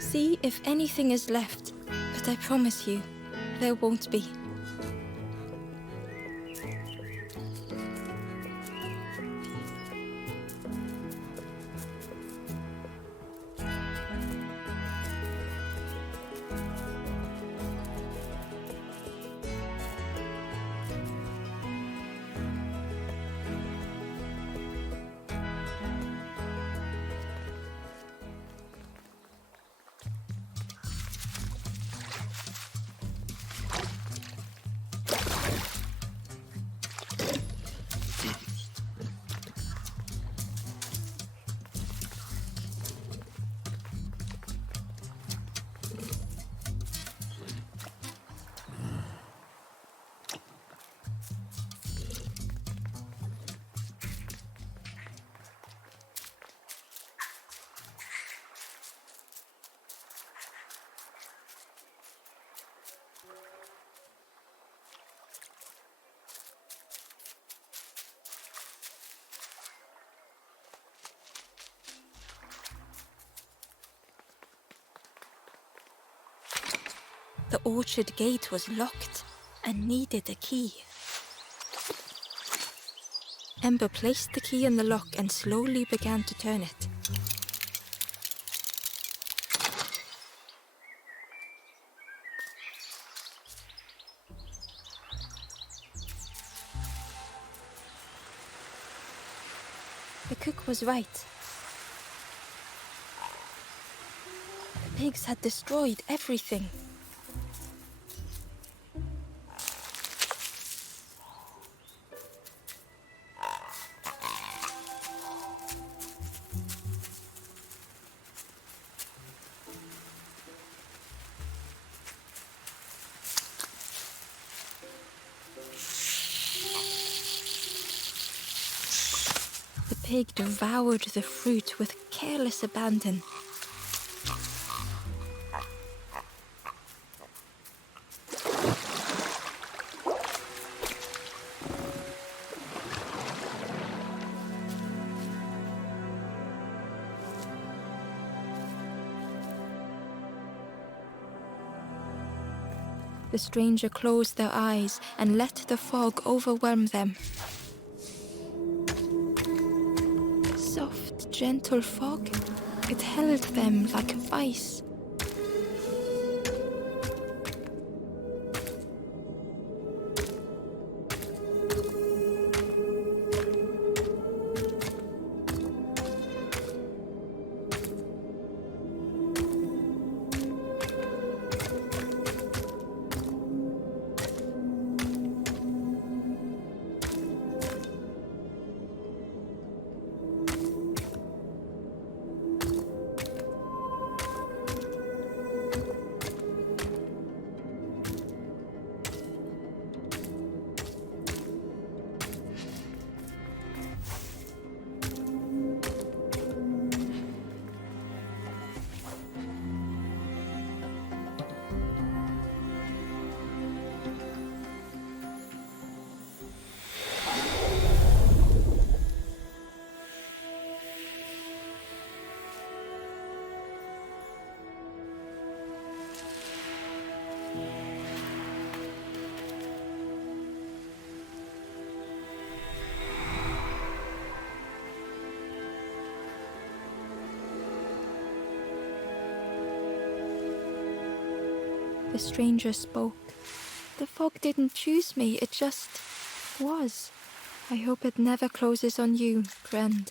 "See if anything is left, but I promise you, there won't be." The orchard gate was locked and needed a key. Ember placed the key in the lock and slowly began to turn it. The cook was right. The pigs had destroyed everything. pig devoured the fruit with careless abandon. The stranger closed their eyes and let the fog overwhelm them. Soft, gentle fog, it held them like a vice. The stranger spoke. The fog didn't choose me, it just was. I hope it never closes on you, friend.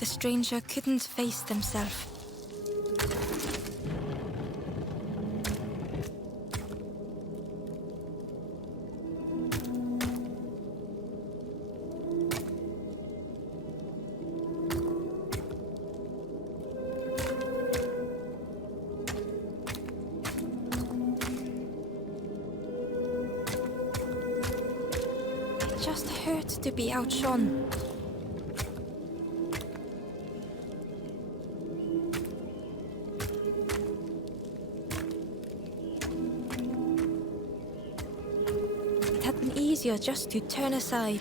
The stranger couldn't face themselves. It just hurt to be outshone. easier just to turn aside.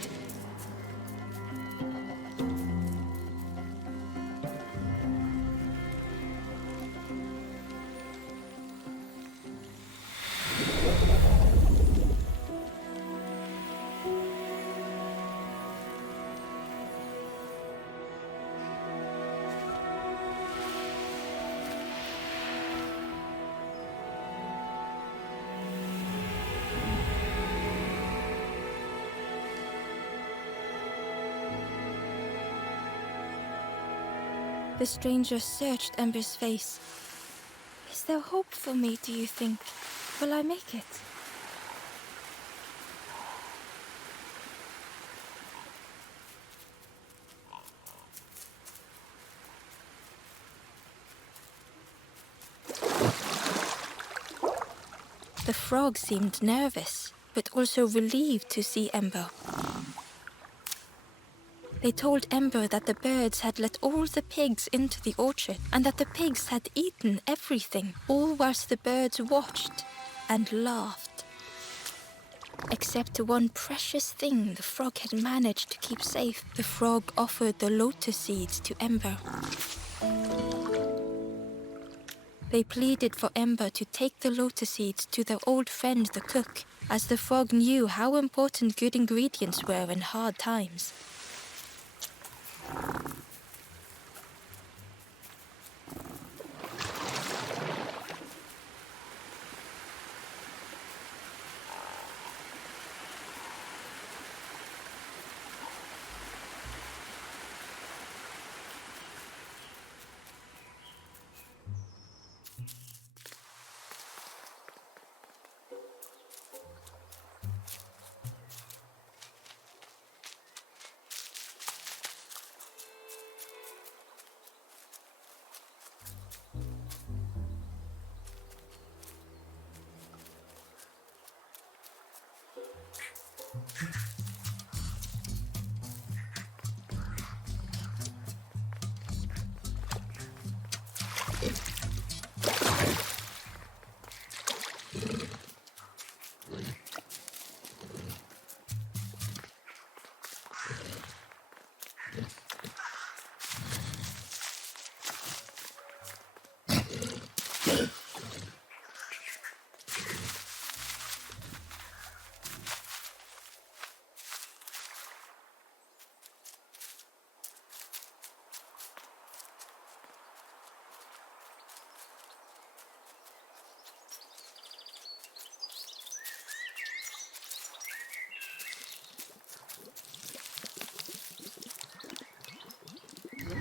The stranger searched Ember's face. Is there hope for me, do you think? Will I make it? The frog seemed nervous, but also relieved to see Ember. They told Ember that the birds had let all the pigs into the orchard and that the pigs had eaten everything, all whilst the birds watched and laughed. Except one precious thing the frog had managed to keep safe. The frog offered the lotus seeds to Ember. They pleaded for Ember to take the lotus seeds to their old friend the cook, as the frog knew how important good ingredients were in hard times.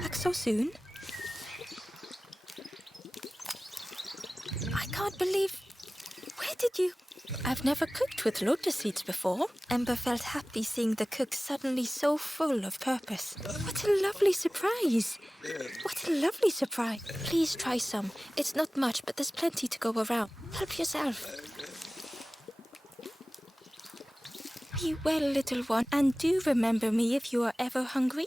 Back so soon? I can't believe... Where did you... I've never cooked with lotus seeds before. Ember felt happy seeing the cook suddenly so full of purpose. What a lovely surprise! What a lovely surprise! Please try some. It's not much, but there's plenty to go around. Help yourself. Be well, little one, and do remember me if you are ever hungry.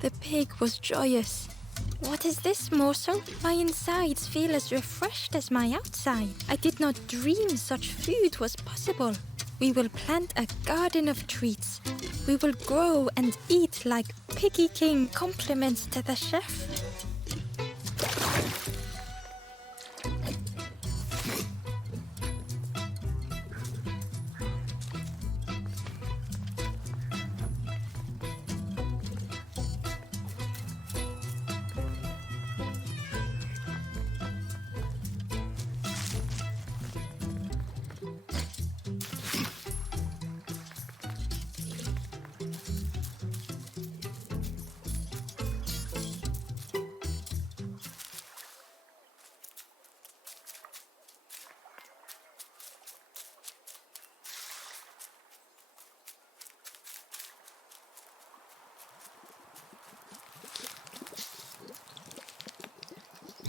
The pig was joyous. What is this, morsel? My insides feel as refreshed as my outside. I did not dream such food was possible. We will plant a garden of treats. We will grow and eat like Piggy King. Compliments to the chef.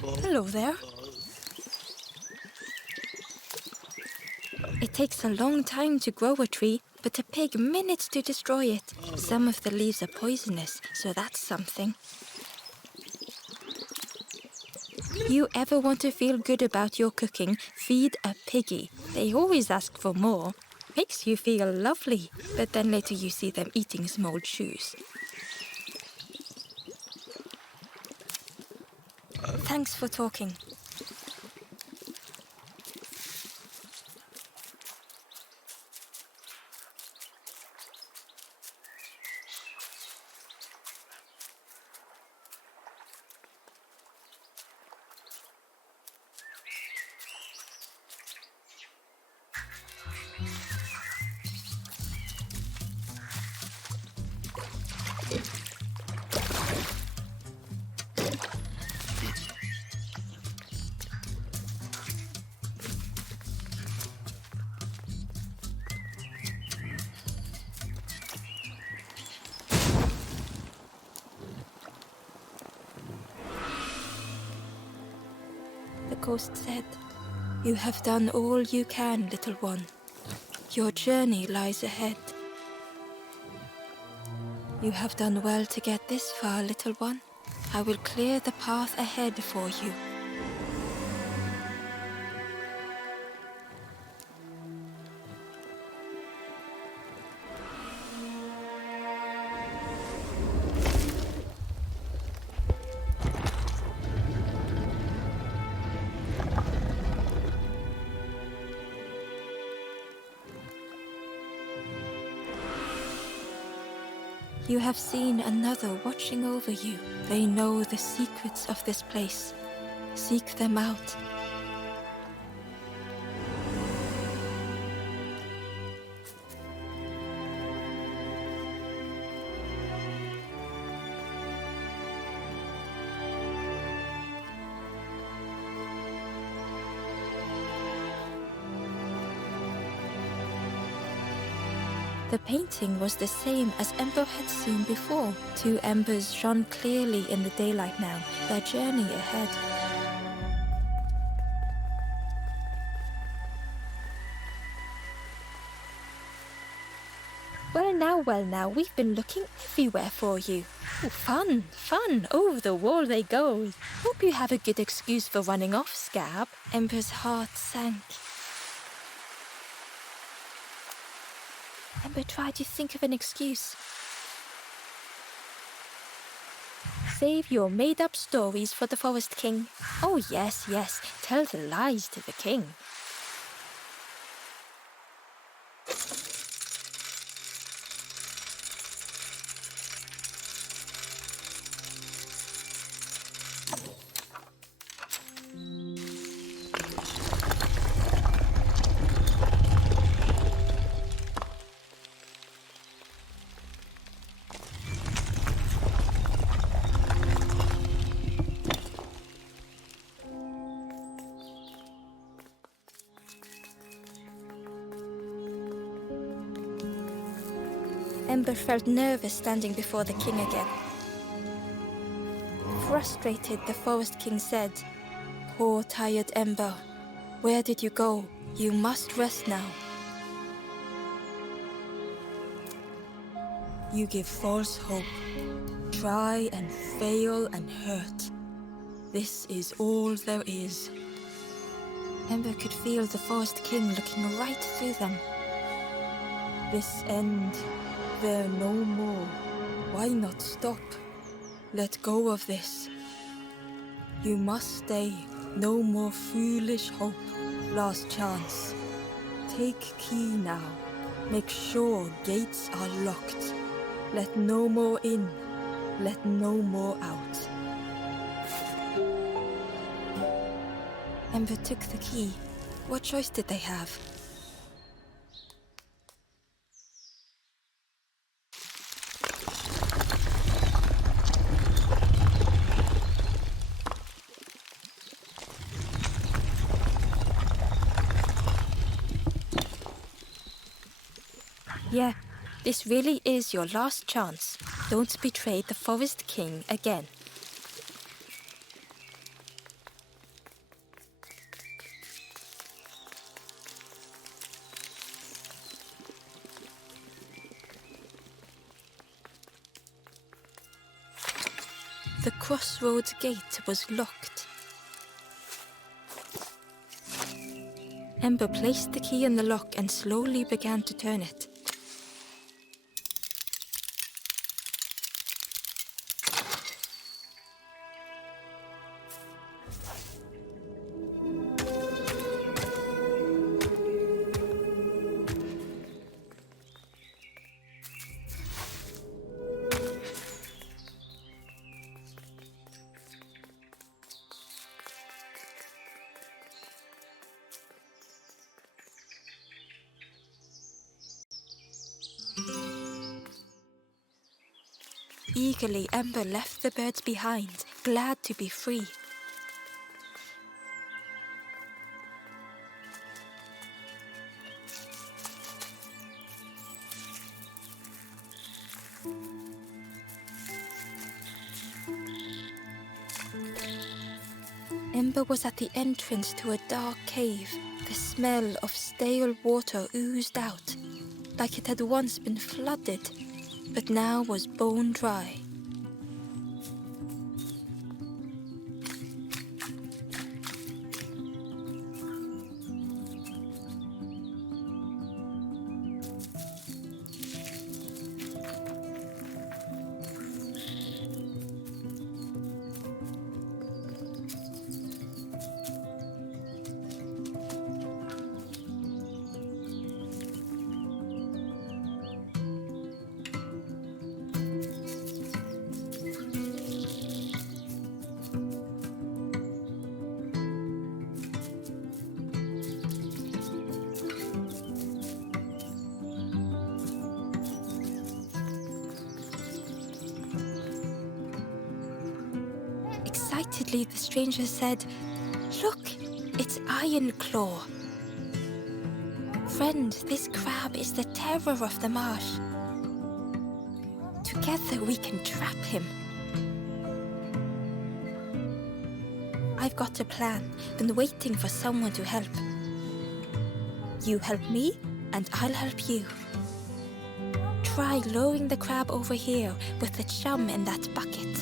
Hello there. It takes a long time to grow a tree, but a pig minutes to destroy it. Some of the leaves are poisonous, so that's something. You ever want to feel good about your cooking, feed a piggy. They always ask for more. Makes you feel lovely, but then later you see them eating some old shoes. Thanks for talking. The ghost said, "You have done all you can, little one. Your journey lies ahead. You have done well to get this far, little one. I will clear the path ahead for you." You have seen another watching over you. They know the secrets of this place. Seek them out. The painting was the same as Ember had seen before. Two embers shone clearly in the daylight now, their journey ahead. Well now, we've been looking everywhere for you. Oh, fun, over the wall they go. Hope you have a good excuse for running off, Scab. Ember's heart sank. Ember tried to think of an excuse. Save your made-up stories for the Forest King. Oh, yes, tell the lies to the king. Ember felt nervous standing before the king again. Frustrated, the Forest King said, "Poor tired Ember, where did you go? You must rest now. You give false hope, try and fail and hurt. This is all there is." Ember could feel the Forest King looking right through them. This end, there no more. Why not stop? Let go of this. You must stay. No more foolish hope. Last chance. Take key now. Make sure gates are locked. Let no more in. Let no more out. Ember took the key. What choice did they have? Yeah, this really is your last chance. Don't betray the Forest King again. The crossroads gate was locked. Ember placed the key in the lock and slowly began to turn it. Eagerly, Ember left the birds behind, glad to be free. Ember was at the entrance to a dark cave. The smell of stale water oozed out, like it had once been flooded, but now was bone dry. Excitedly, the stranger said, "Look, it's Iron Claw. Friend, this crab is the terror of the marsh. Together we can trap him." "I've got a plan. Been waiting for someone to help. You help me, and I'll help you. Try lowering the crab over here with the chum in that bucket."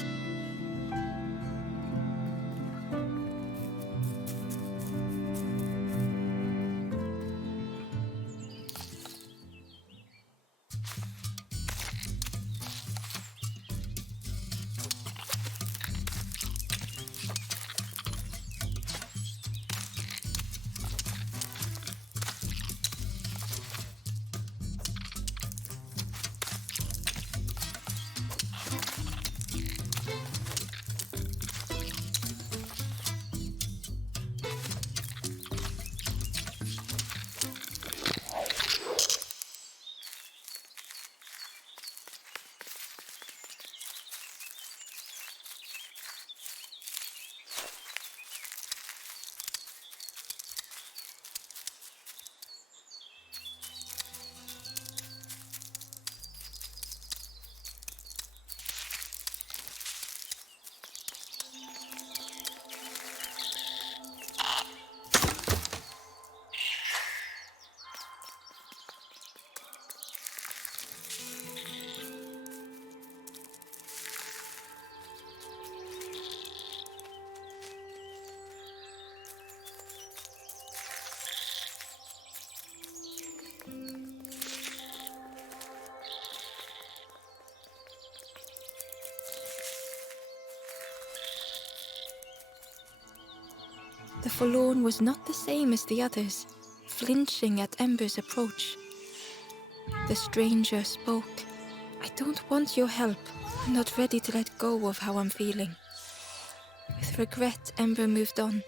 The forlorn was not the same as the others, flinching at Ember's approach. The stranger spoke. "I don't want your help. I'm not ready to let go of how I'm feeling." With regret, Ember moved on.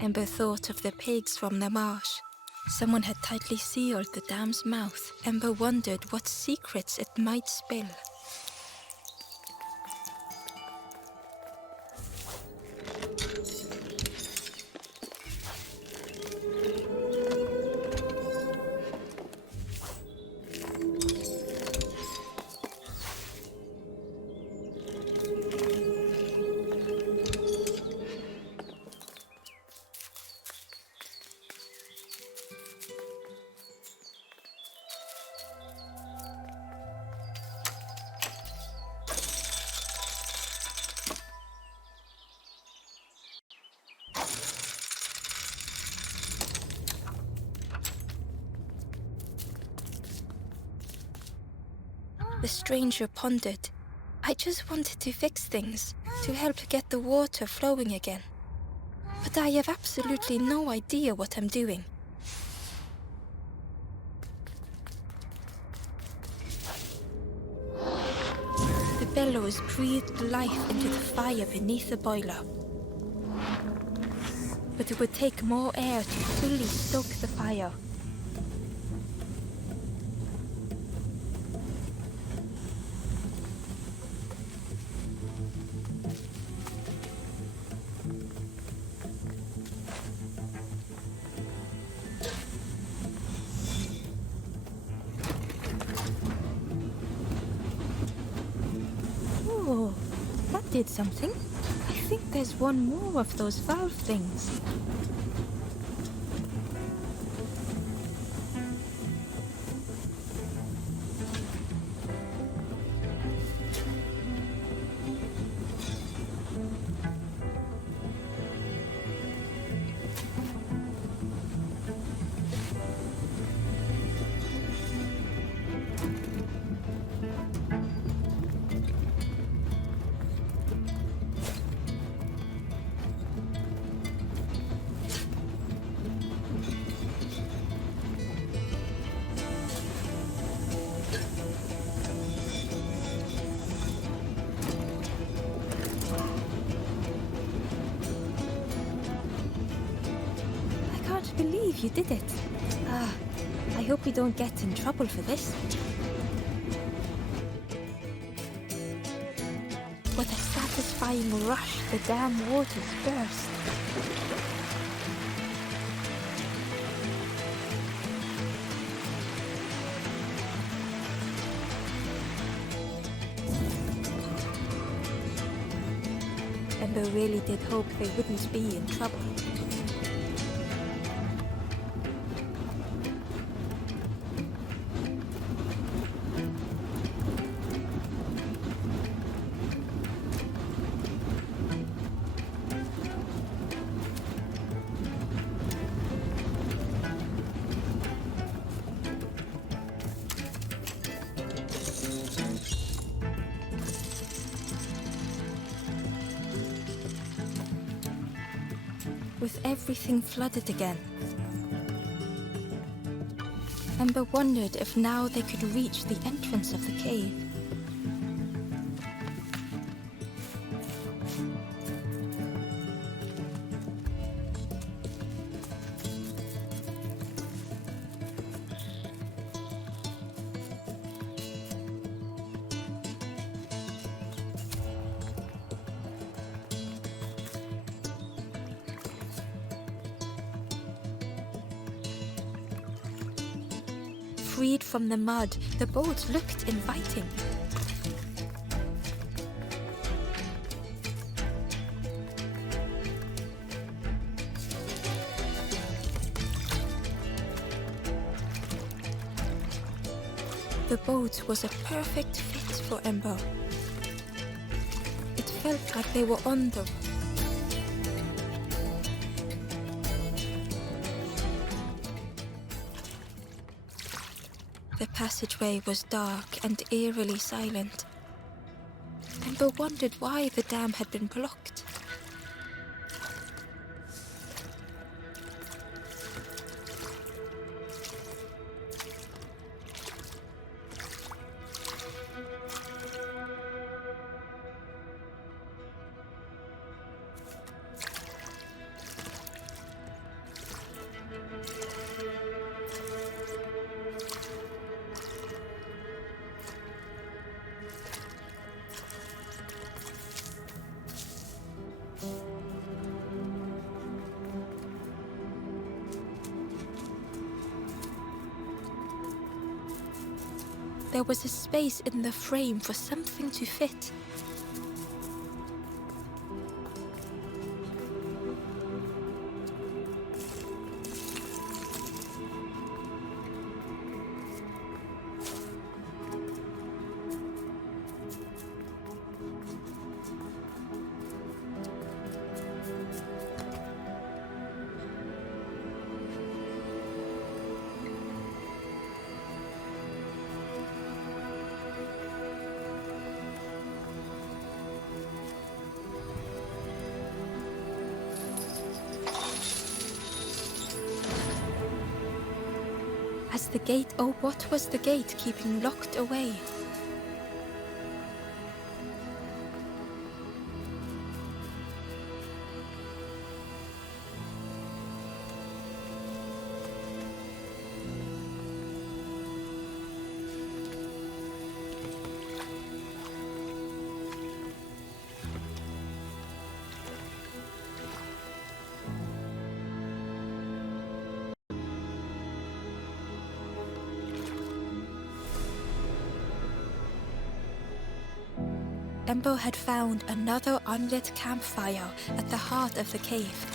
Ember thought of the pigs from the marsh. Someone had tightly sealed the dam's mouth. Ember wondered what secrets it might spill. The stranger pondered. I just wanted to fix things, to help get the water flowing again. But I have absolutely no idea what I'm doing. The bellows breathed life into the fire beneath the boiler. But it would take more air to fully stoke the fire. Oh, that did something. I think there's one more of those valve things. I can't believe you did it. I hope we don't get in trouble for this. With a satisfying rush, the dam waters burst. Ember really did hope they wouldn't be in trouble. With everything flooded again, Ember wondered if now they could reach the entrance of the cave. Freed from the mud, the boat looked inviting. The boat was a perfect fit for Ember. It felt like they were on the The passageway was dark and eerily silent. Ember wondered why the dam had been blocked. There was a space in the frame for something to fit. As the gate, oh, what was the gate keeping locked away? Embo had found another unlit campfire at the heart of the cave.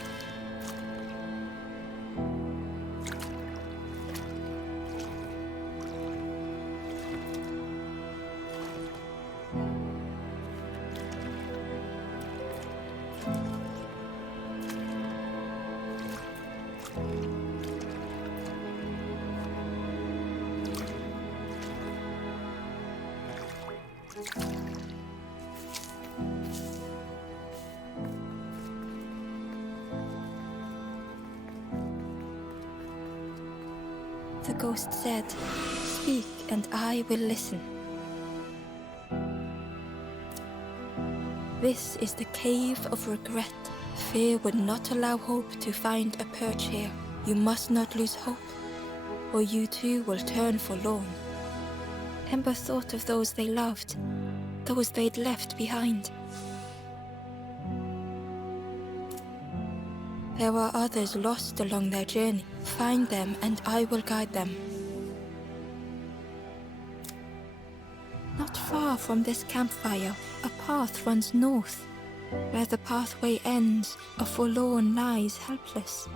The ghost said, "Speak, and I will listen." This is the cave of regret. Fear would not allow hope to find a perch here. You must not lose hope, or you too will turn forlorn. Ember thought of those they loved, those they'd left behind. There are others lost along their journey. Find them, and I will guide them. Not far from this campfire, a path runs north. Where the pathway ends, a forlorn lies helpless.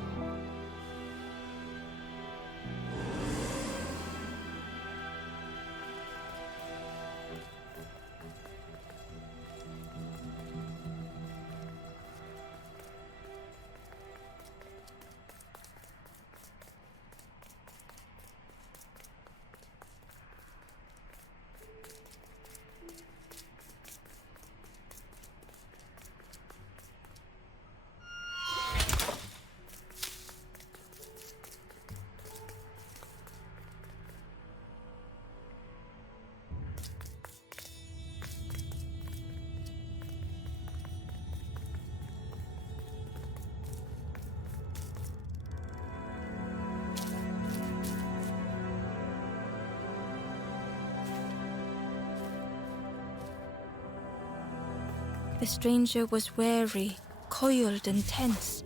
The stranger was wary, coiled and tense.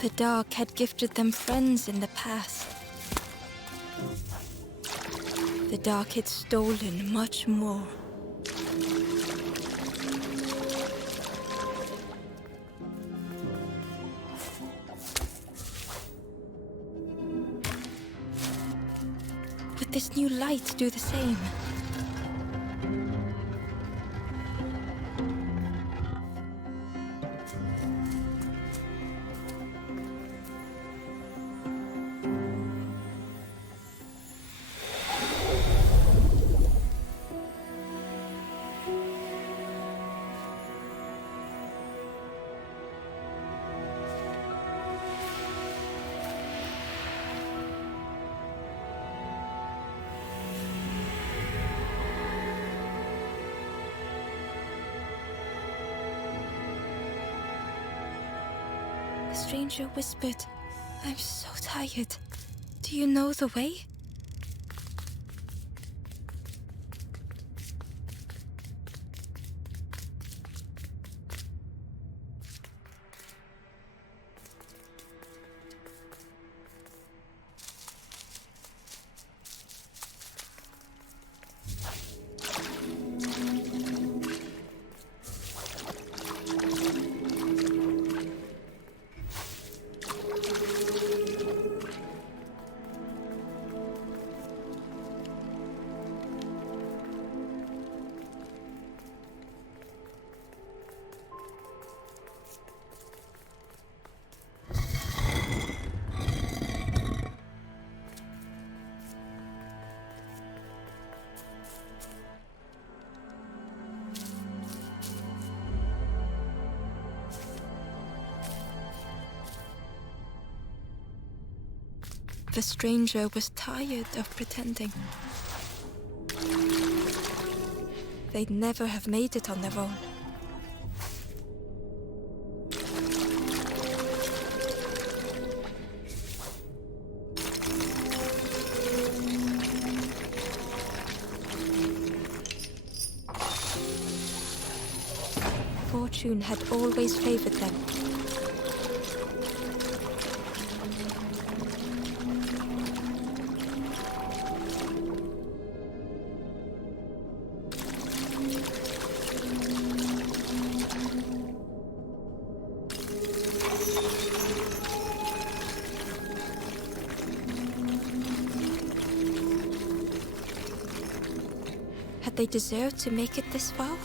The dark had gifted them friends in the past. The dark had stolen much more. Would this new light do the same? The stranger whispered, "I'm so tired. Do you know the way?" The stranger was tired of pretending. They'd never have made it on their own. Fortune had always favored them. Had they deserved to make it this far?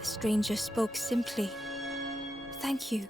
The stranger spoke simply. "Thank you."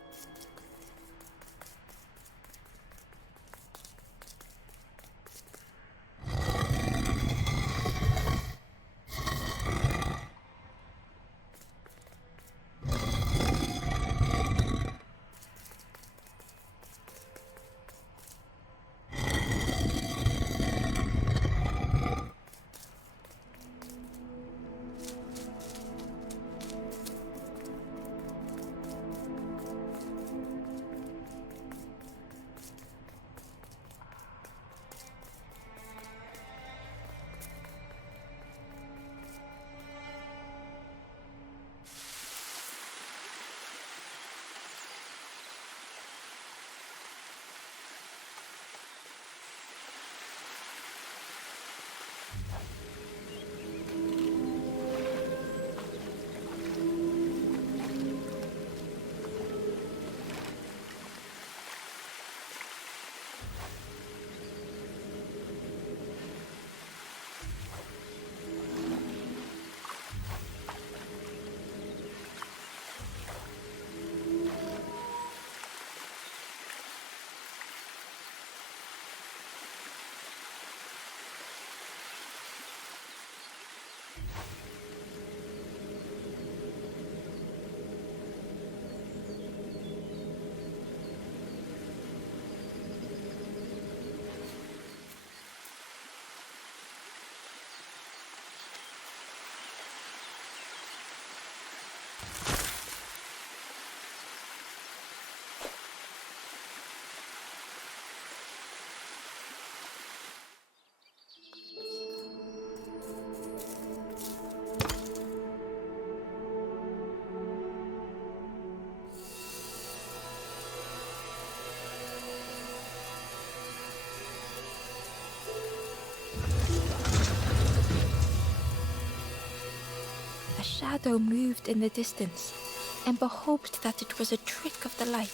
A shadow moved in the distance. Ember hoped that it was a trick of the light.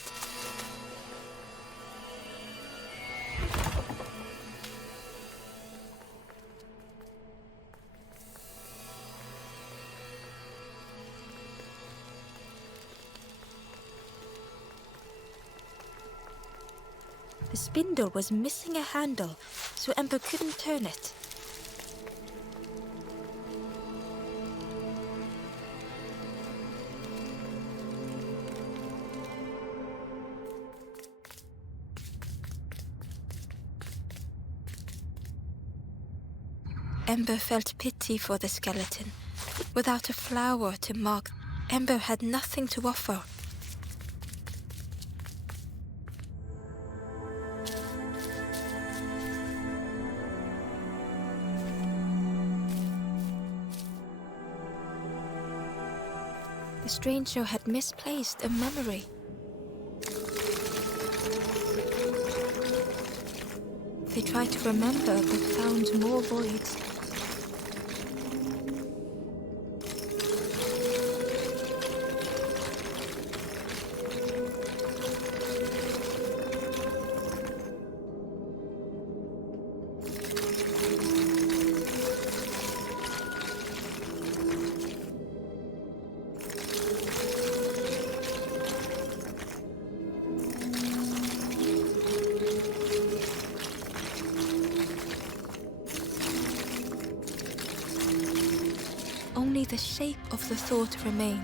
The spindle was missing a handle, so Ember couldn't turn it. Ember felt pity for the skeleton. Without a flower to mark, Ember had nothing to offer. The stranger had misplaced a memory. They tried to remember but found more voids. only the shape of the thought remained.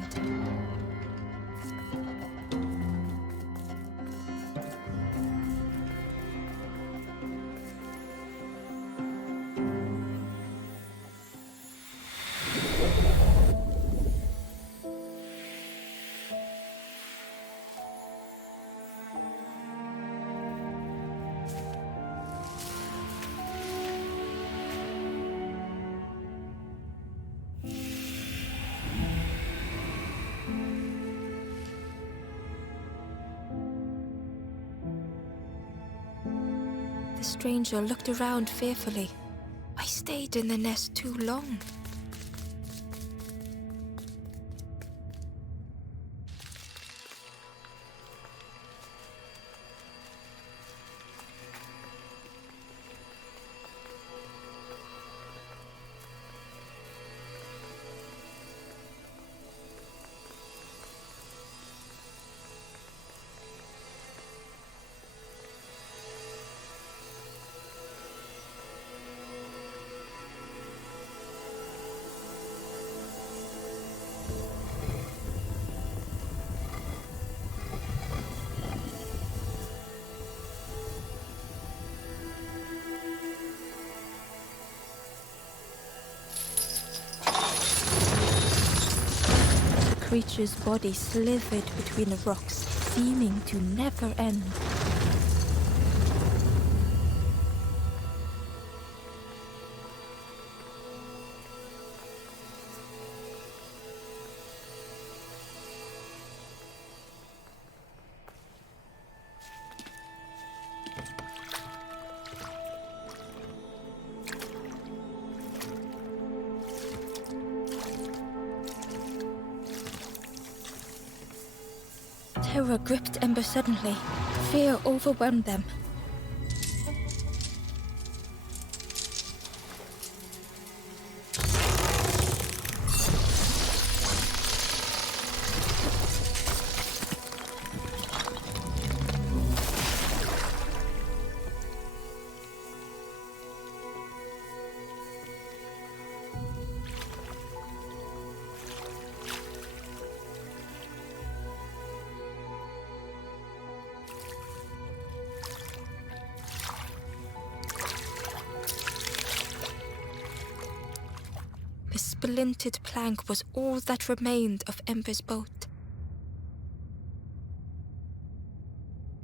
The stranger looked around fearfully. I stayed in the nest too long. The creature's body slithered between the rocks, seeming to never end. Terror gripped Ember suddenly. Fear overwhelmed them. The splintered plank was all that remained of Ember's boat.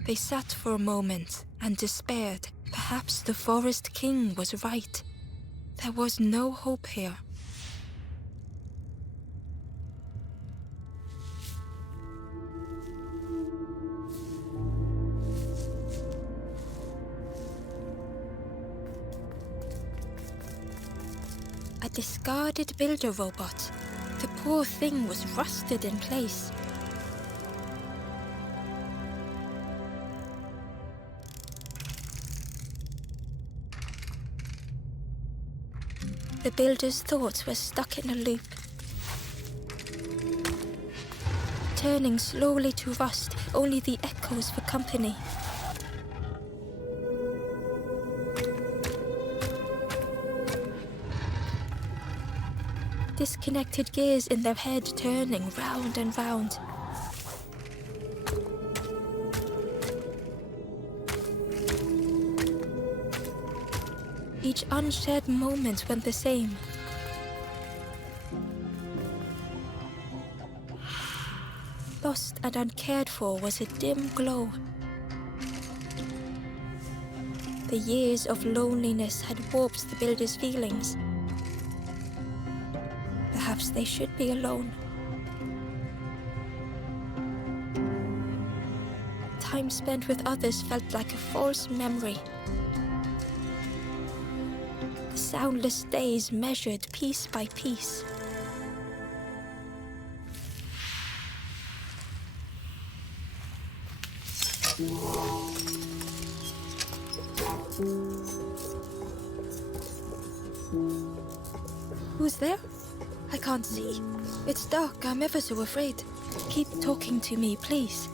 They sat for a moment and despaired. Perhaps the Forest King was right. There was no hope here. A discarded builder robot. The poor thing was rusted in place. The builder's thoughts were stuck in a loop, turning slowly to rust, only the echoes for company. Disconnected gears in their head turning round and round. Each unshared moment went the same. Lost and uncared for was a dim glow. The years of loneliness had warped the builder's feelings. Perhaps they should be alone. Time spent with others felt like a false memory. The soundless days measured piece by piece. Who's there? I can't see. It's dark. I'm ever so afraid. Keep talking to me, please.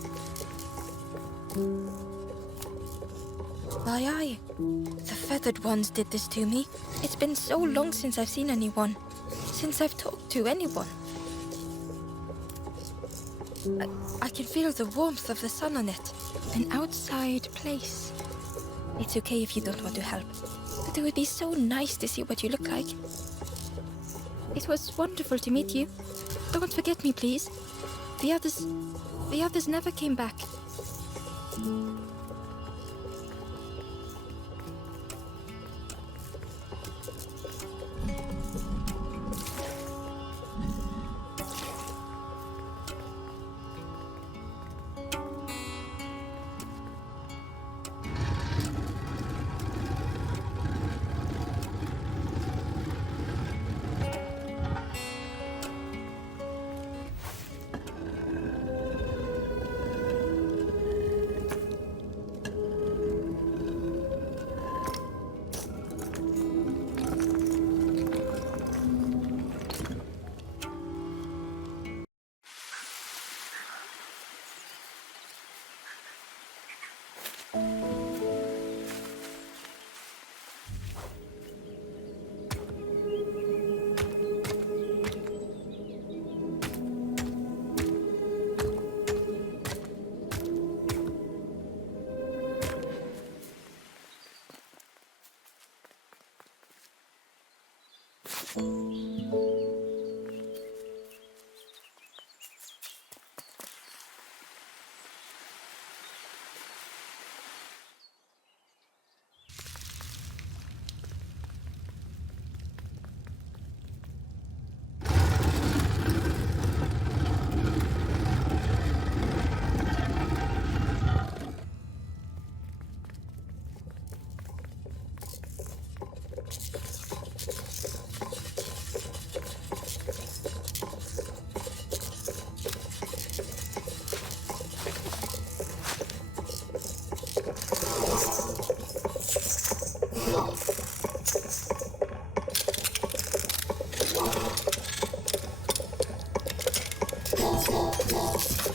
Aye. The feathered ones did this to me. It's been so long since I've seen anyone. since I've talked to anyone. I can feel the warmth of the sun on it. An outside place. It's okay if you don't want to help, but it would be so nice to see what you look like. It was wonderful to meet you. Don't forget me, please. The others never came back.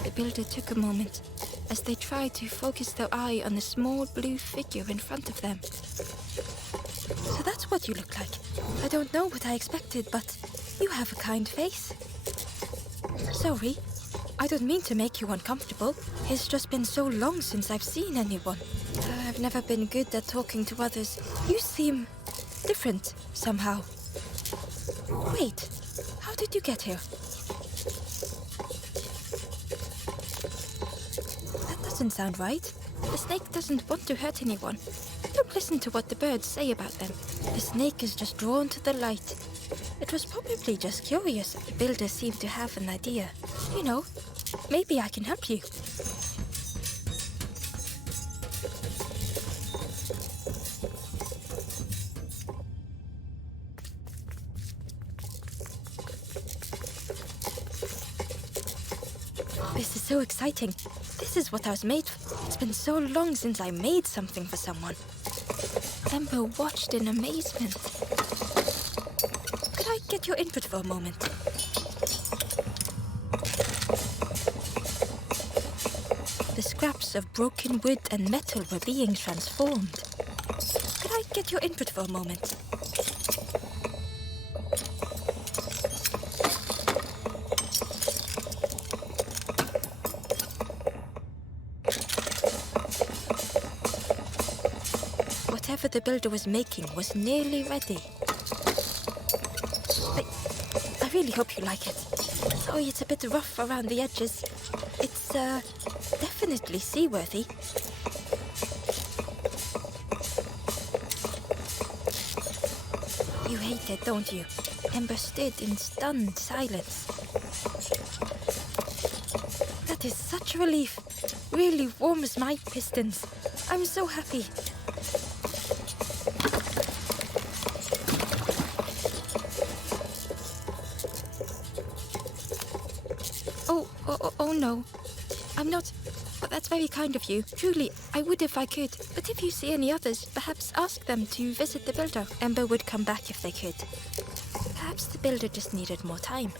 The builder took a moment as they tried to focus their eye on the small blue figure in front of them. So that's what you look like. I don't know what I expected, but you have a kind face. Sorry, I don't mean to make you uncomfortable. It's just been so long since I've seen anyone. I've never been good at talking to others. You seem different somehow. Wait, how did you get here? That doesn't sound right. The snake doesn't want to hurt anyone. Don't listen to what the birds say about them. The snake is just drawn to the light. It was probably just curious. The builder seemed to have an idea. You know, maybe I can help you. This is so exciting. This is what I was made for. It's been so long since I made something for someone. Ember watched in amazement. Could I get your input for a moment? The scraps of broken wood and metal were being transformed. Could I get your input for a moment? Whatever the builder was making was nearly ready. I really hope you like it. Sorry, it's a bit rough around the edges. It's, definitely seaworthy. You hate it, don't you? Ember stood in stunned silence. That is such a relief. Really warms my pistons. I'm so happy. Oh no. I'm not... But that's very kind of you. Truly, I would if I could. But if you see any others, perhaps ask them to visit the builder. Ember would come back if they could. Perhaps the builder just needed more time.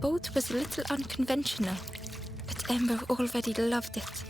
boat was a little unconventional, but Ember already loved it.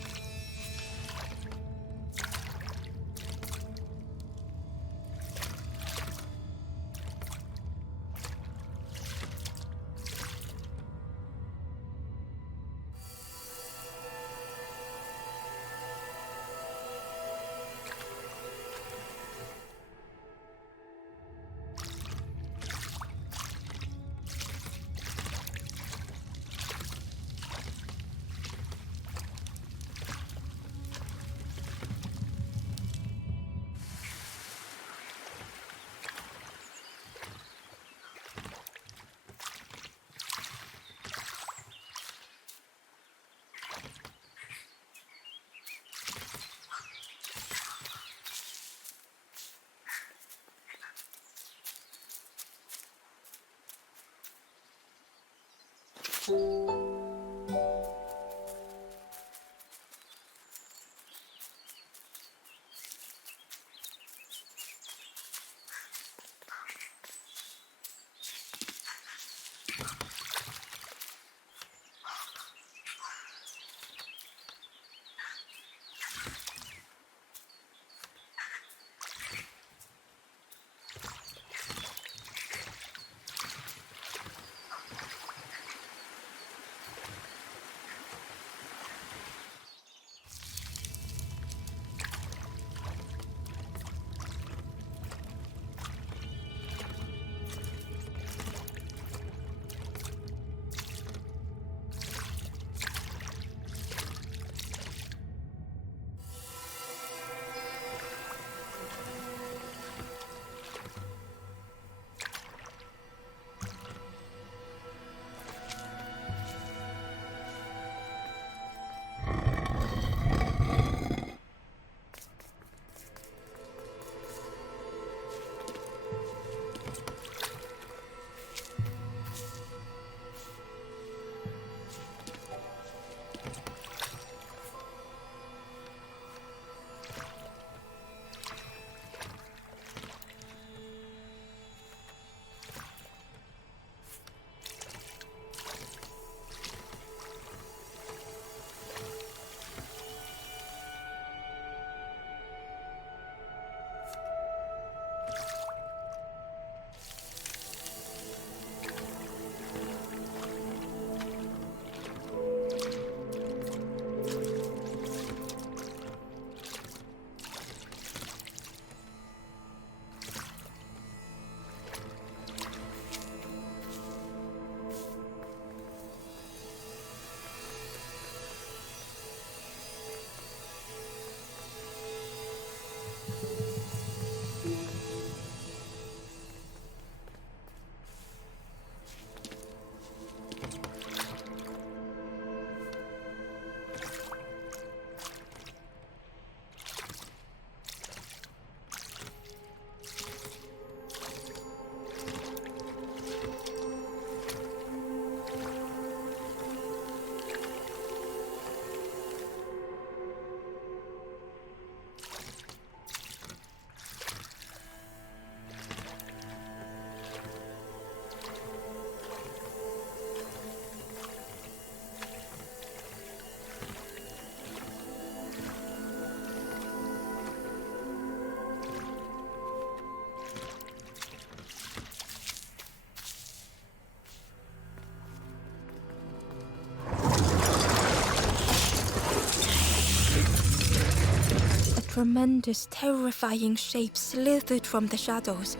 Tremendous, terrifying shape slithered from the shadows.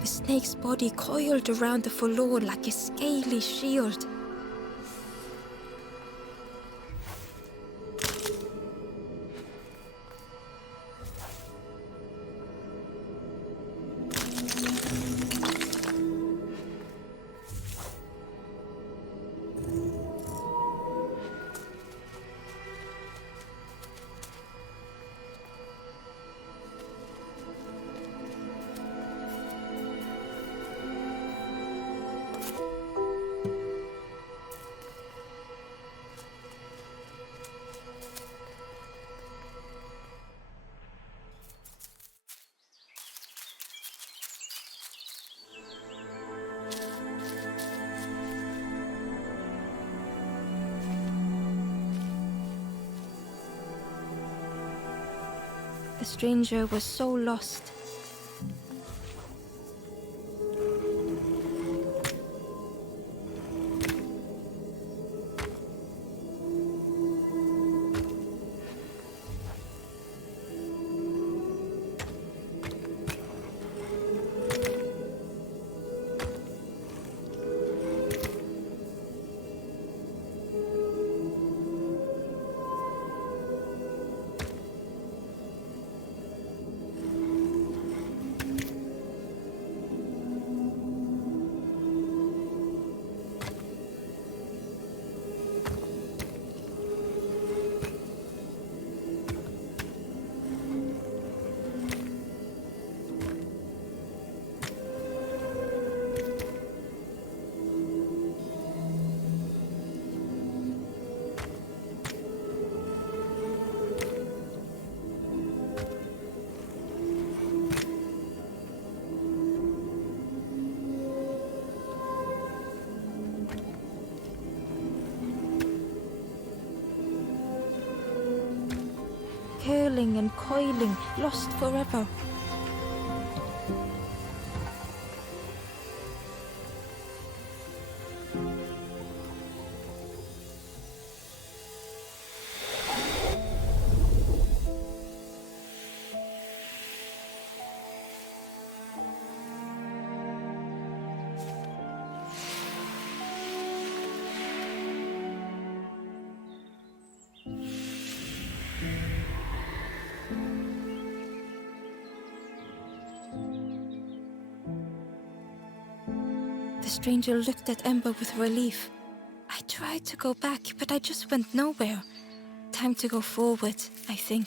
The snake's body coiled around the forlorn like a scaly shield. The stranger was so lost. Curling and coiling, lost forever. The stranger looked at Ember with relief. I tried to go back, but I just went nowhere. Time to go forward, I think.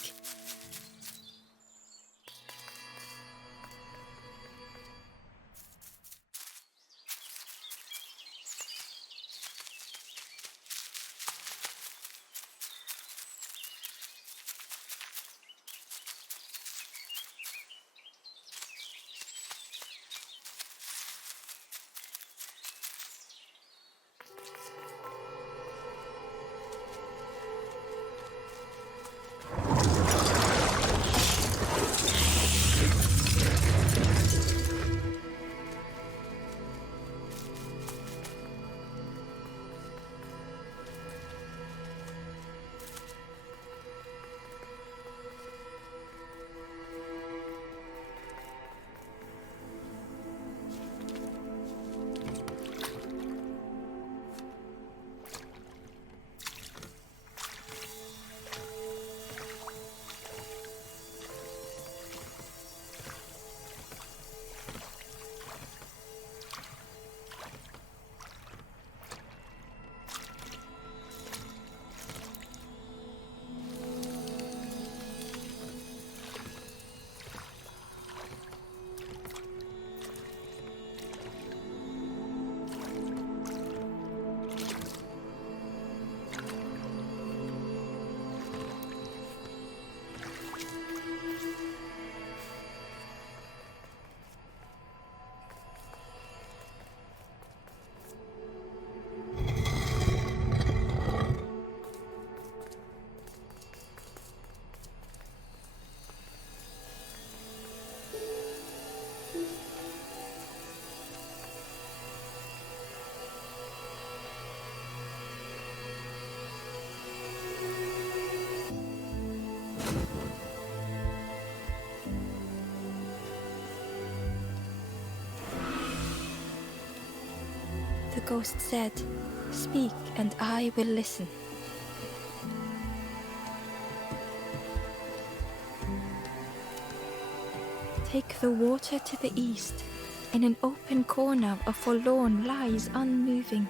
The ghost said, "Speak and I will listen." Take the water to the east. In an open corner, a forlorn lies unmoving.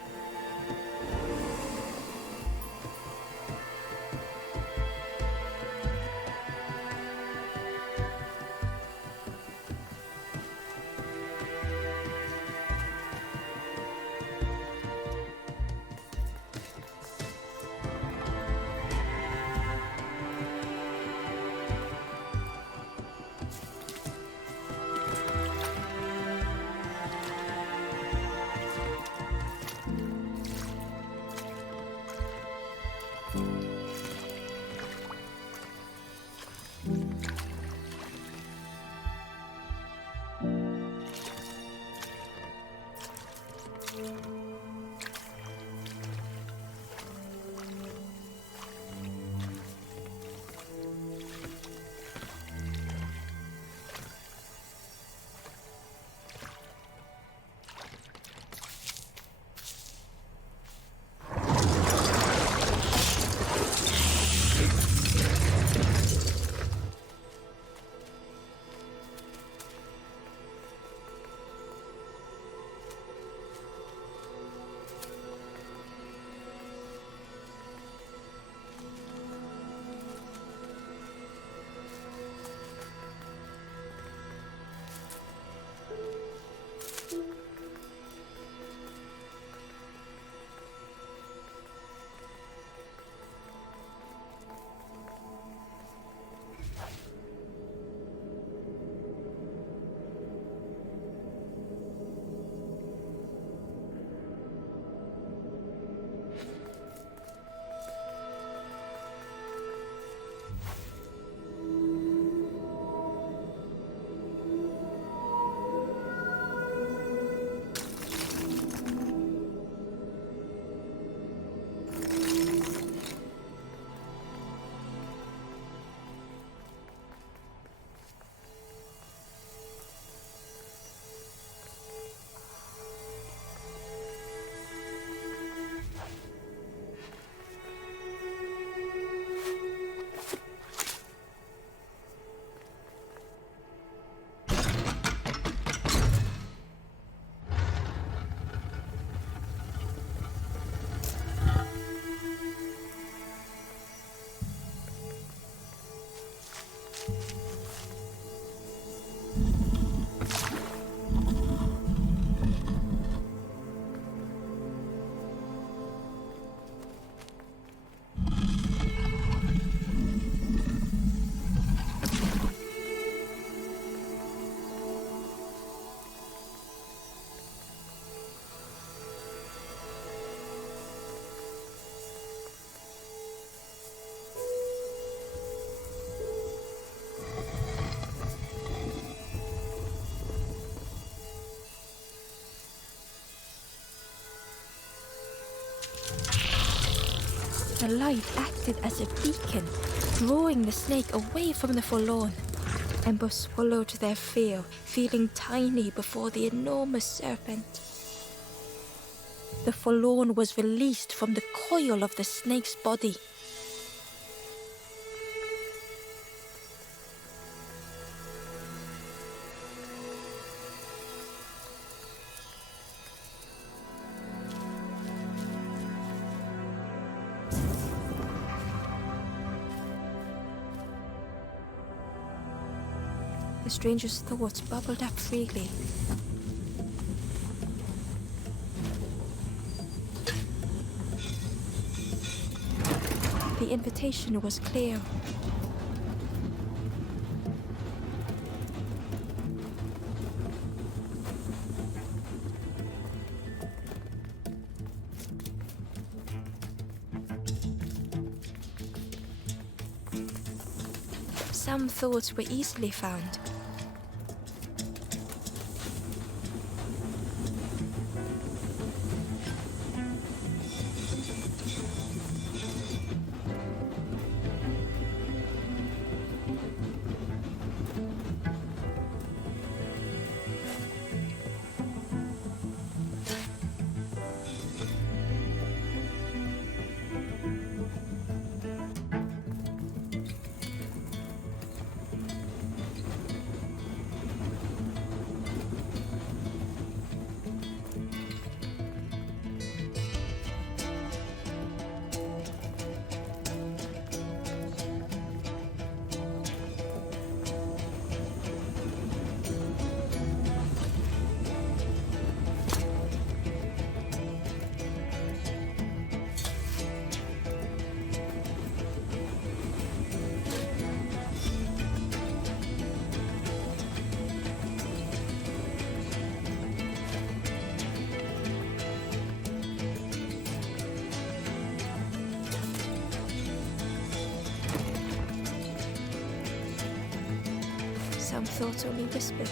The light acted as a beacon, drawing the snake away from the forlorn. Ember swallowed their fear, feeling tiny before the enormous serpent. The forlorn was released from the coil of the snake's body. The stranger's thoughts bubbled up freely. The invitation was clear. Some thoughts were easily found. Some thoughts only whispered.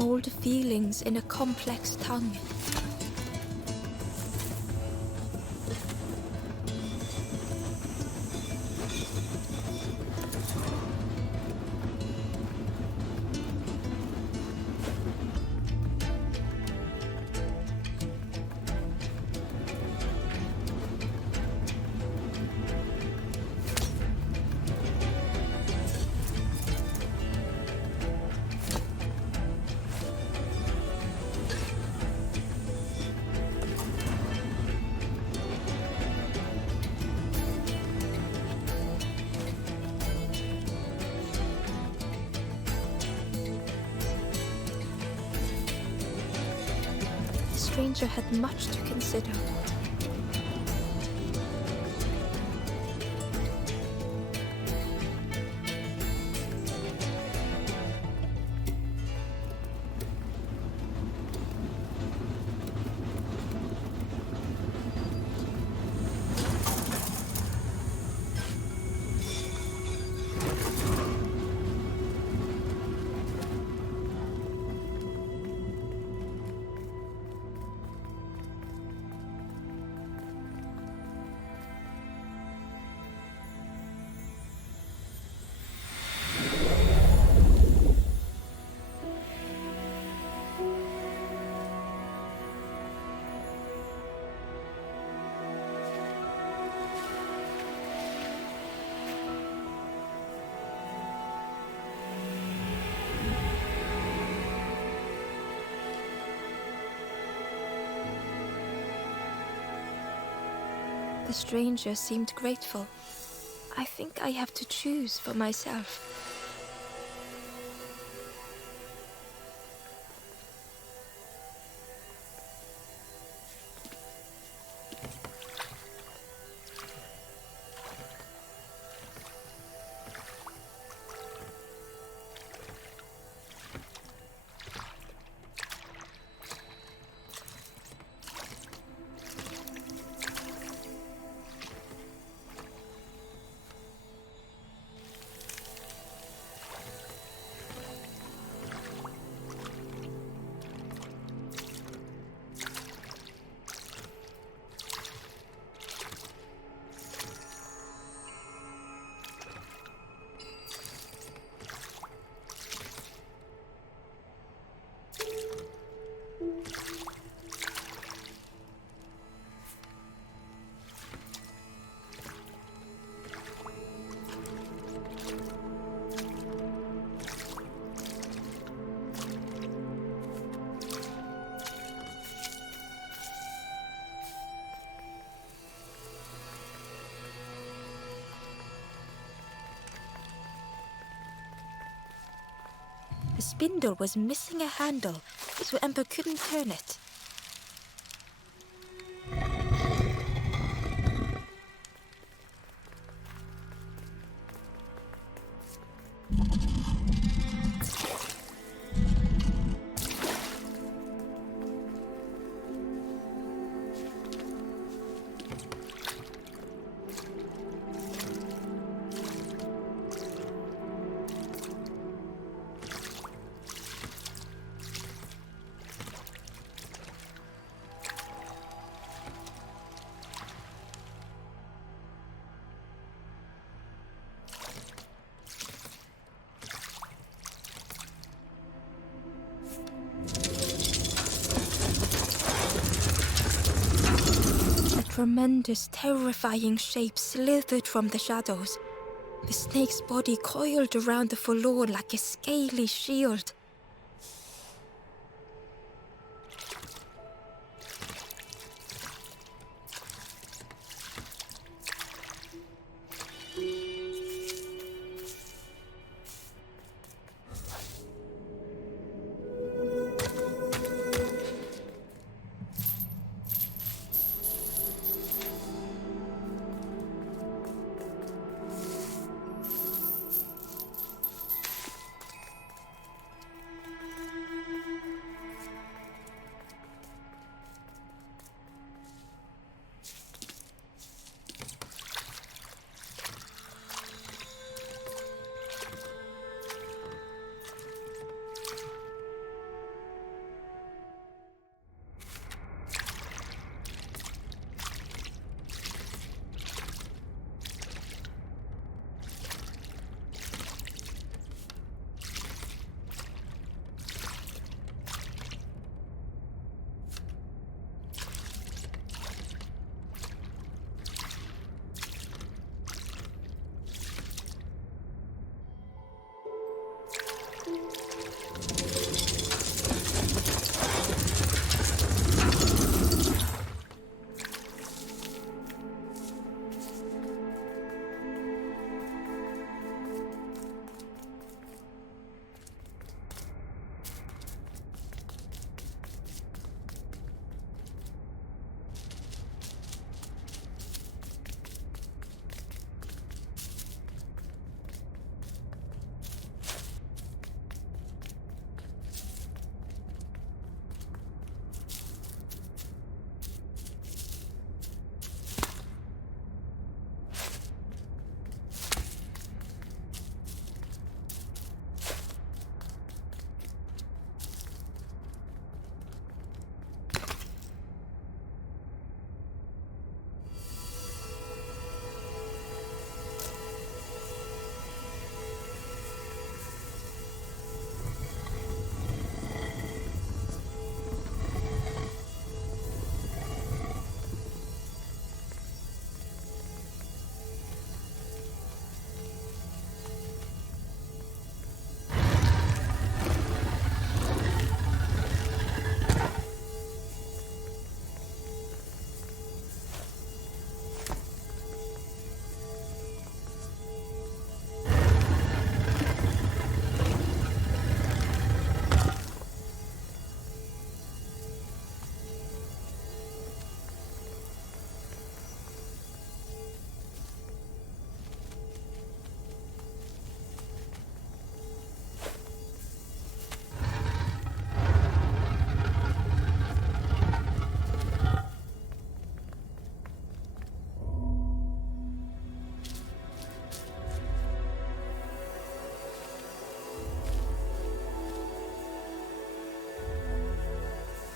Old feelings in a complex tongue. The stranger had much to consider. The stranger seemed grateful. I think I have to choose for myself. The spindle was missing a handle, so Ember couldn't turn it. A tremendous, terrifying shape slithered from the shadows. The snake's body coiled around the forlorn like a scaly shield.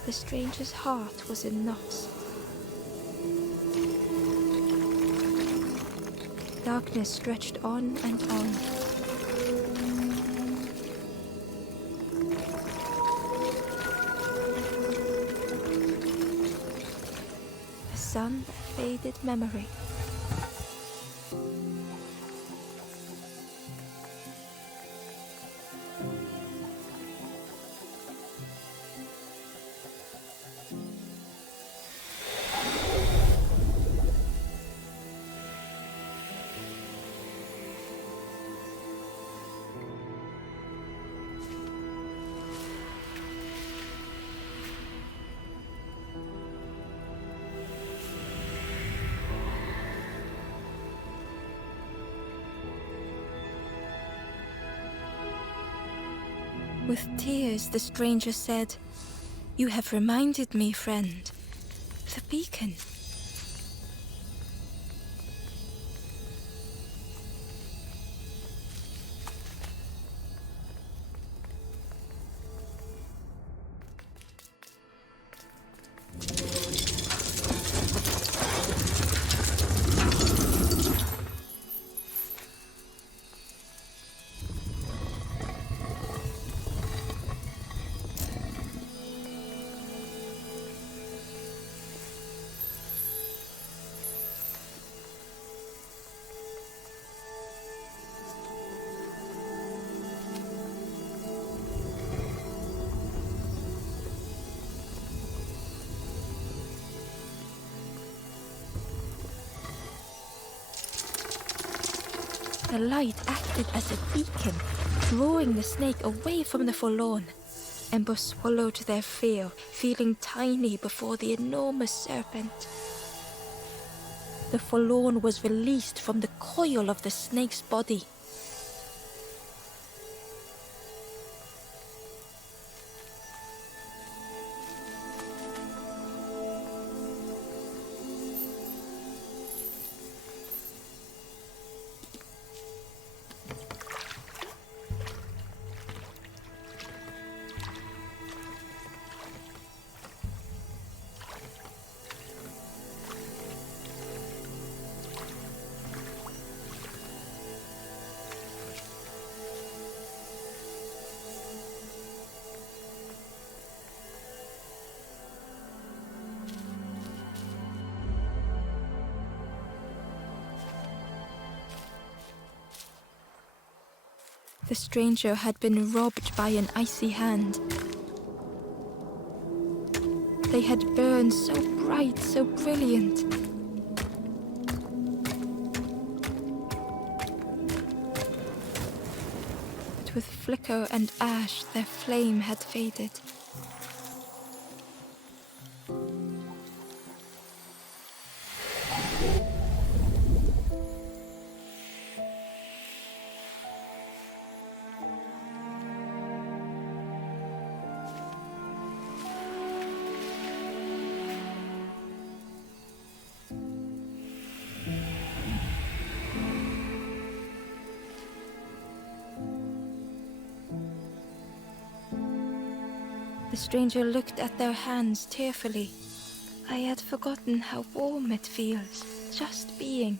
The stranger's heart was in knots. Darkness stretched on and on. A sun-faded memory. With tears, the stranger said, "You have reminded me, friend. The beacon." The light acted as a beacon, drawing the snake away from the forlorn. Ember swallowed their fear, feeling tiny before the enormous serpent. The forlorn was released from the coil of the snake's body. The stranger had been robbed by an icy hand. They had burned so bright, so brilliant. But with flicker and ash, their flame had faded. The stranger looked at their hands tearfully. I had forgotten how warm it feels, just being.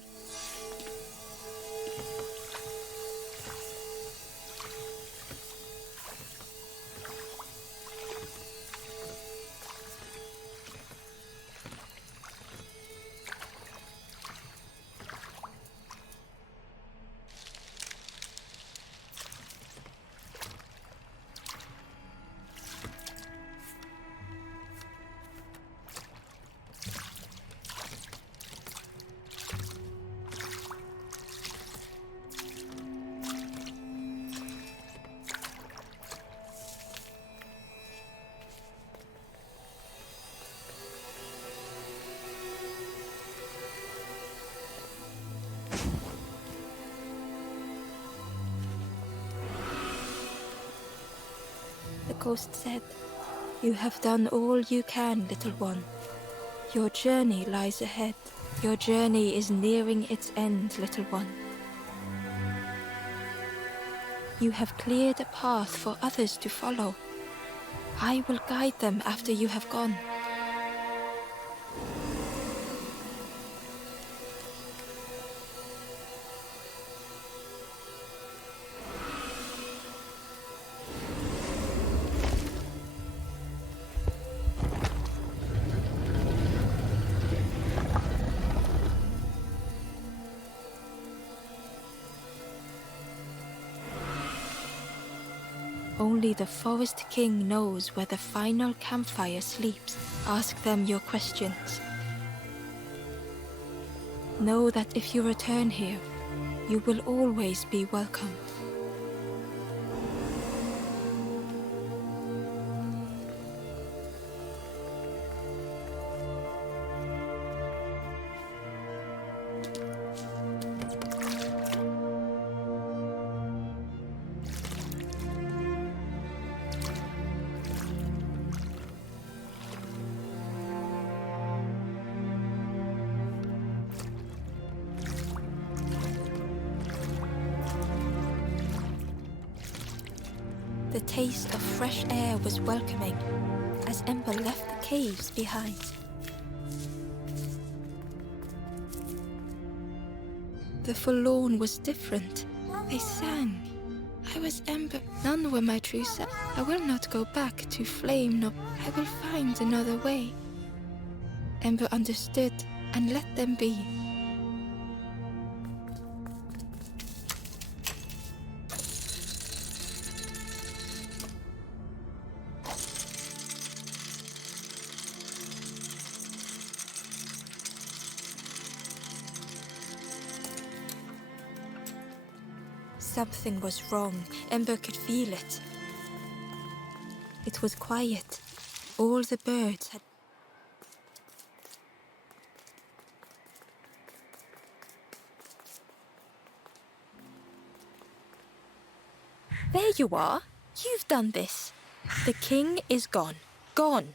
The ghost said, "You have done all you can, little one. Your journey lies ahead. Your journey is nearing its end, little one. You have cleared a path for others to follow. I will guide them after you have gone. Only the Forest King knows where the final campfire sleeps. Ask them your questions. Know that if you return here, you will always be welcome. The taste of fresh air was welcoming as Ember left the caves behind. The forlorn was different. They sang. I was Ember. None were my true self. I will not go back to flame, nor I will find another way. Ember understood and let them be. Something was wrong. Ember could feel it. It was quiet. All the birds had... There you are. You've done this. The king is gone. Gone.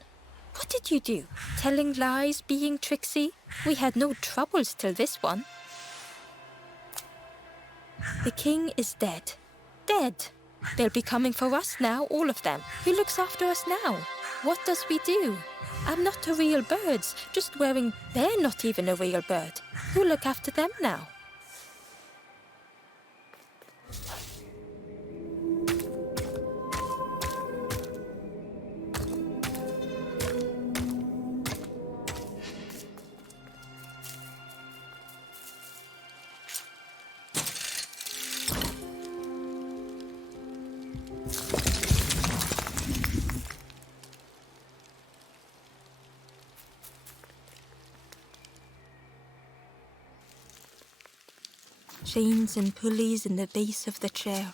What did you do? Telling lies, being tricksy? We had no troubles till this one. The king is dead. Dead. They'll be coming for us now, all of them. Who looks after us now? What does we do? I'm not a real bird, just wearing... They're not even a real bird. Who'll look after them now? Chains and pulleys in the base of the chair.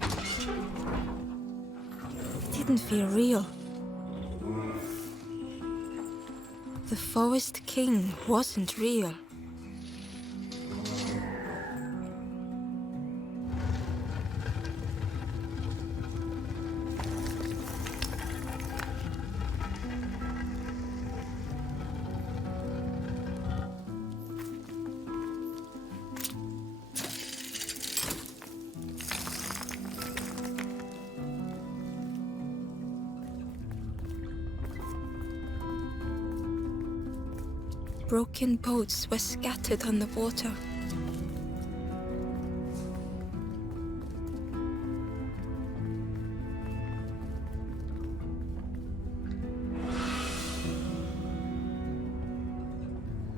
It didn't feel real. The Forest King wasn't real. Broken boats were scattered on the water.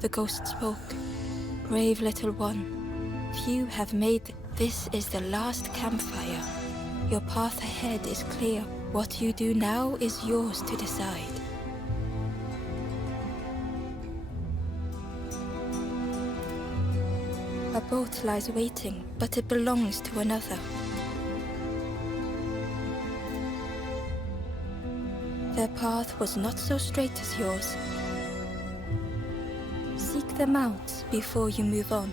The ghost spoke. Brave little one, few have made. This is the last campfire. Your path ahead is clear. What you do now is yours to decide. A boat lies waiting, but it belongs to another. Their path was not so straight as yours. Seek them out before you move on.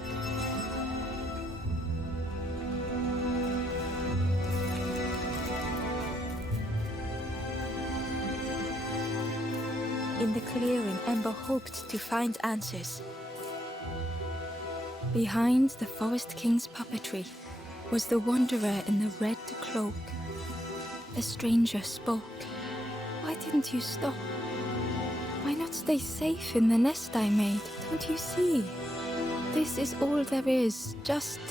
In the clearing, Ember hoped to find answers. Behind the Forest King's puppetry, was the wanderer in the red cloak. The stranger spoke. Why didn't you stop? Why not stay safe in the nest I made? Don't you see? This is all there is, just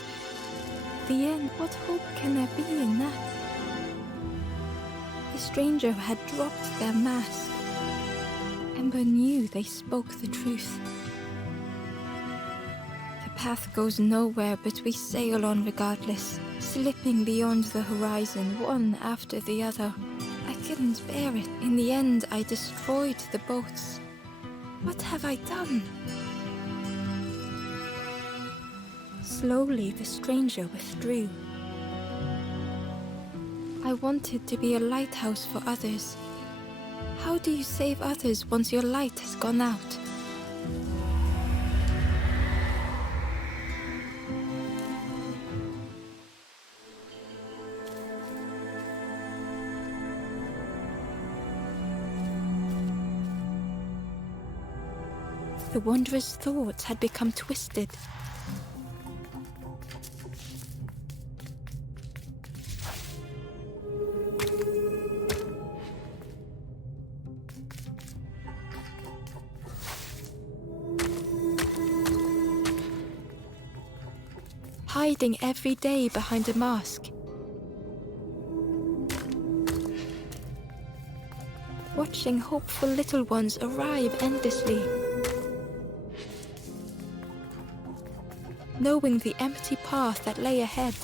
the end. What hope can there be in that? The stranger had dropped their mask. Ember knew they spoke the truth. The path goes nowhere, but we sail on regardless, slipping beyond the horizon, one after the other. I couldn't bear it. In the end, I destroyed the boats. What have I done? Slowly, the stranger withdrew. I wanted to be a lighthouse for others. How do you save others once your light has gone out? The wanderer's thoughts had become twisted. Hiding every day behind a mask. Watching hopeful little ones arrive endlessly. Knowing the empty path that lay ahead.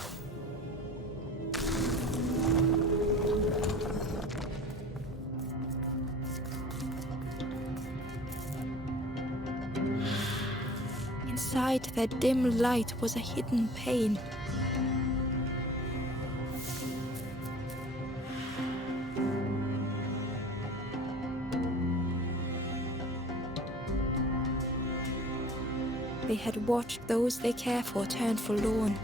Inside their dim light was a hidden pain. They had watched those they care for turn forlorn.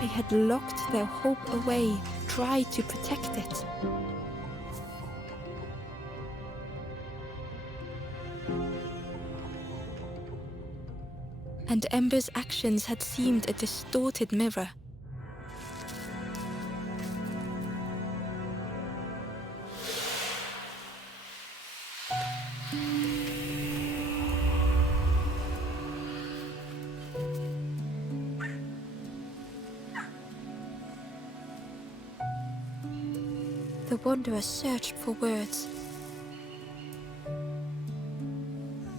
They had locked their hope away, tried to protect it. And Ember's actions had seemed a distorted mirror. The wanderer searched for words.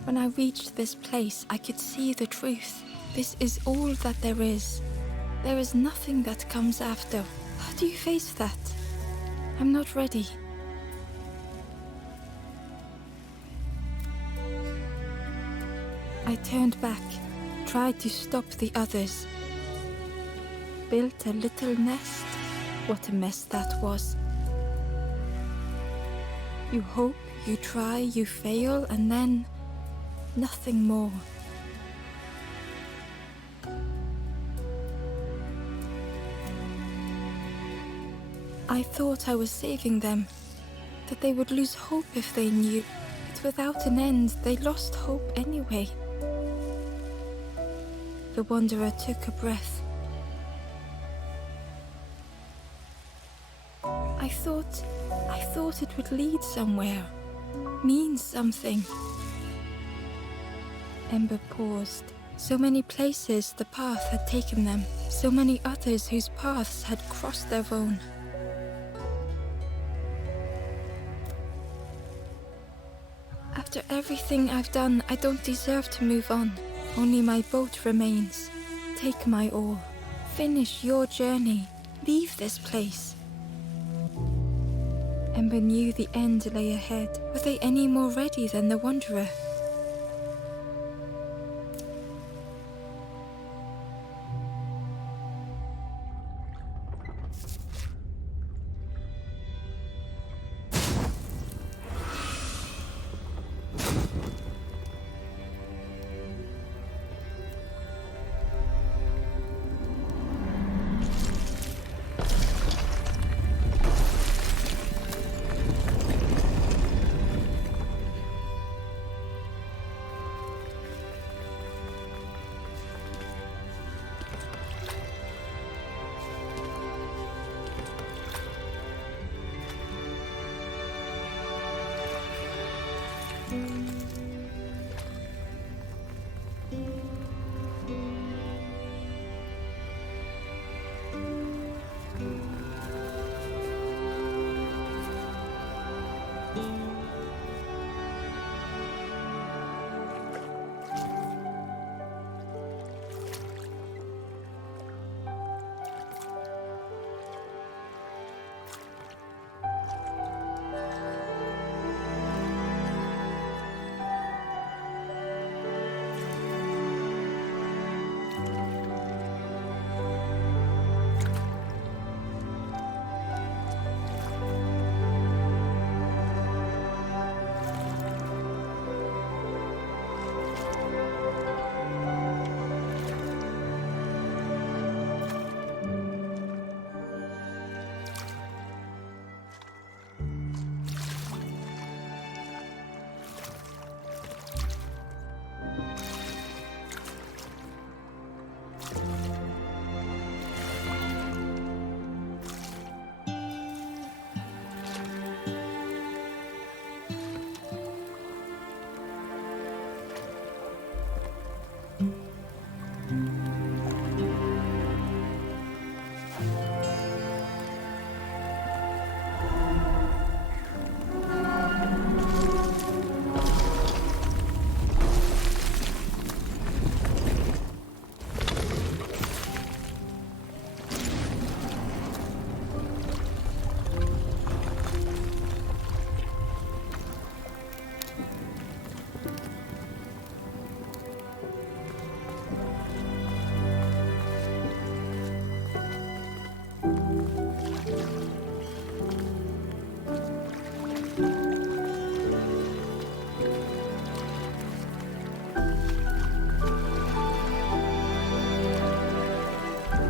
When I reached this place, I could see the truth. This is all that there is. There is nothing that comes after. How do you face that? I'm not ready. I turned back, tried to stop the others. Built a little nest. What a mess that was. You hope, you try, you fail, and then nothing more. I thought I was saving them, that they would lose hope if they knew. But without an end, they lost hope anyway. The wanderer took a breath. I thought it would lead somewhere, mean something. Ember paused. So many places the path had taken them, so many others whose paths had crossed their own. After everything I've done, I don't deserve to move on. Only my boat remains. Take my all. Finish your journey. Leave this place. Ember knew the end lay ahead. Were they any more ready than the wanderer?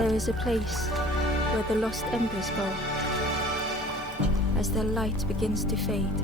There is a place where the lost embers go as their light begins to fade.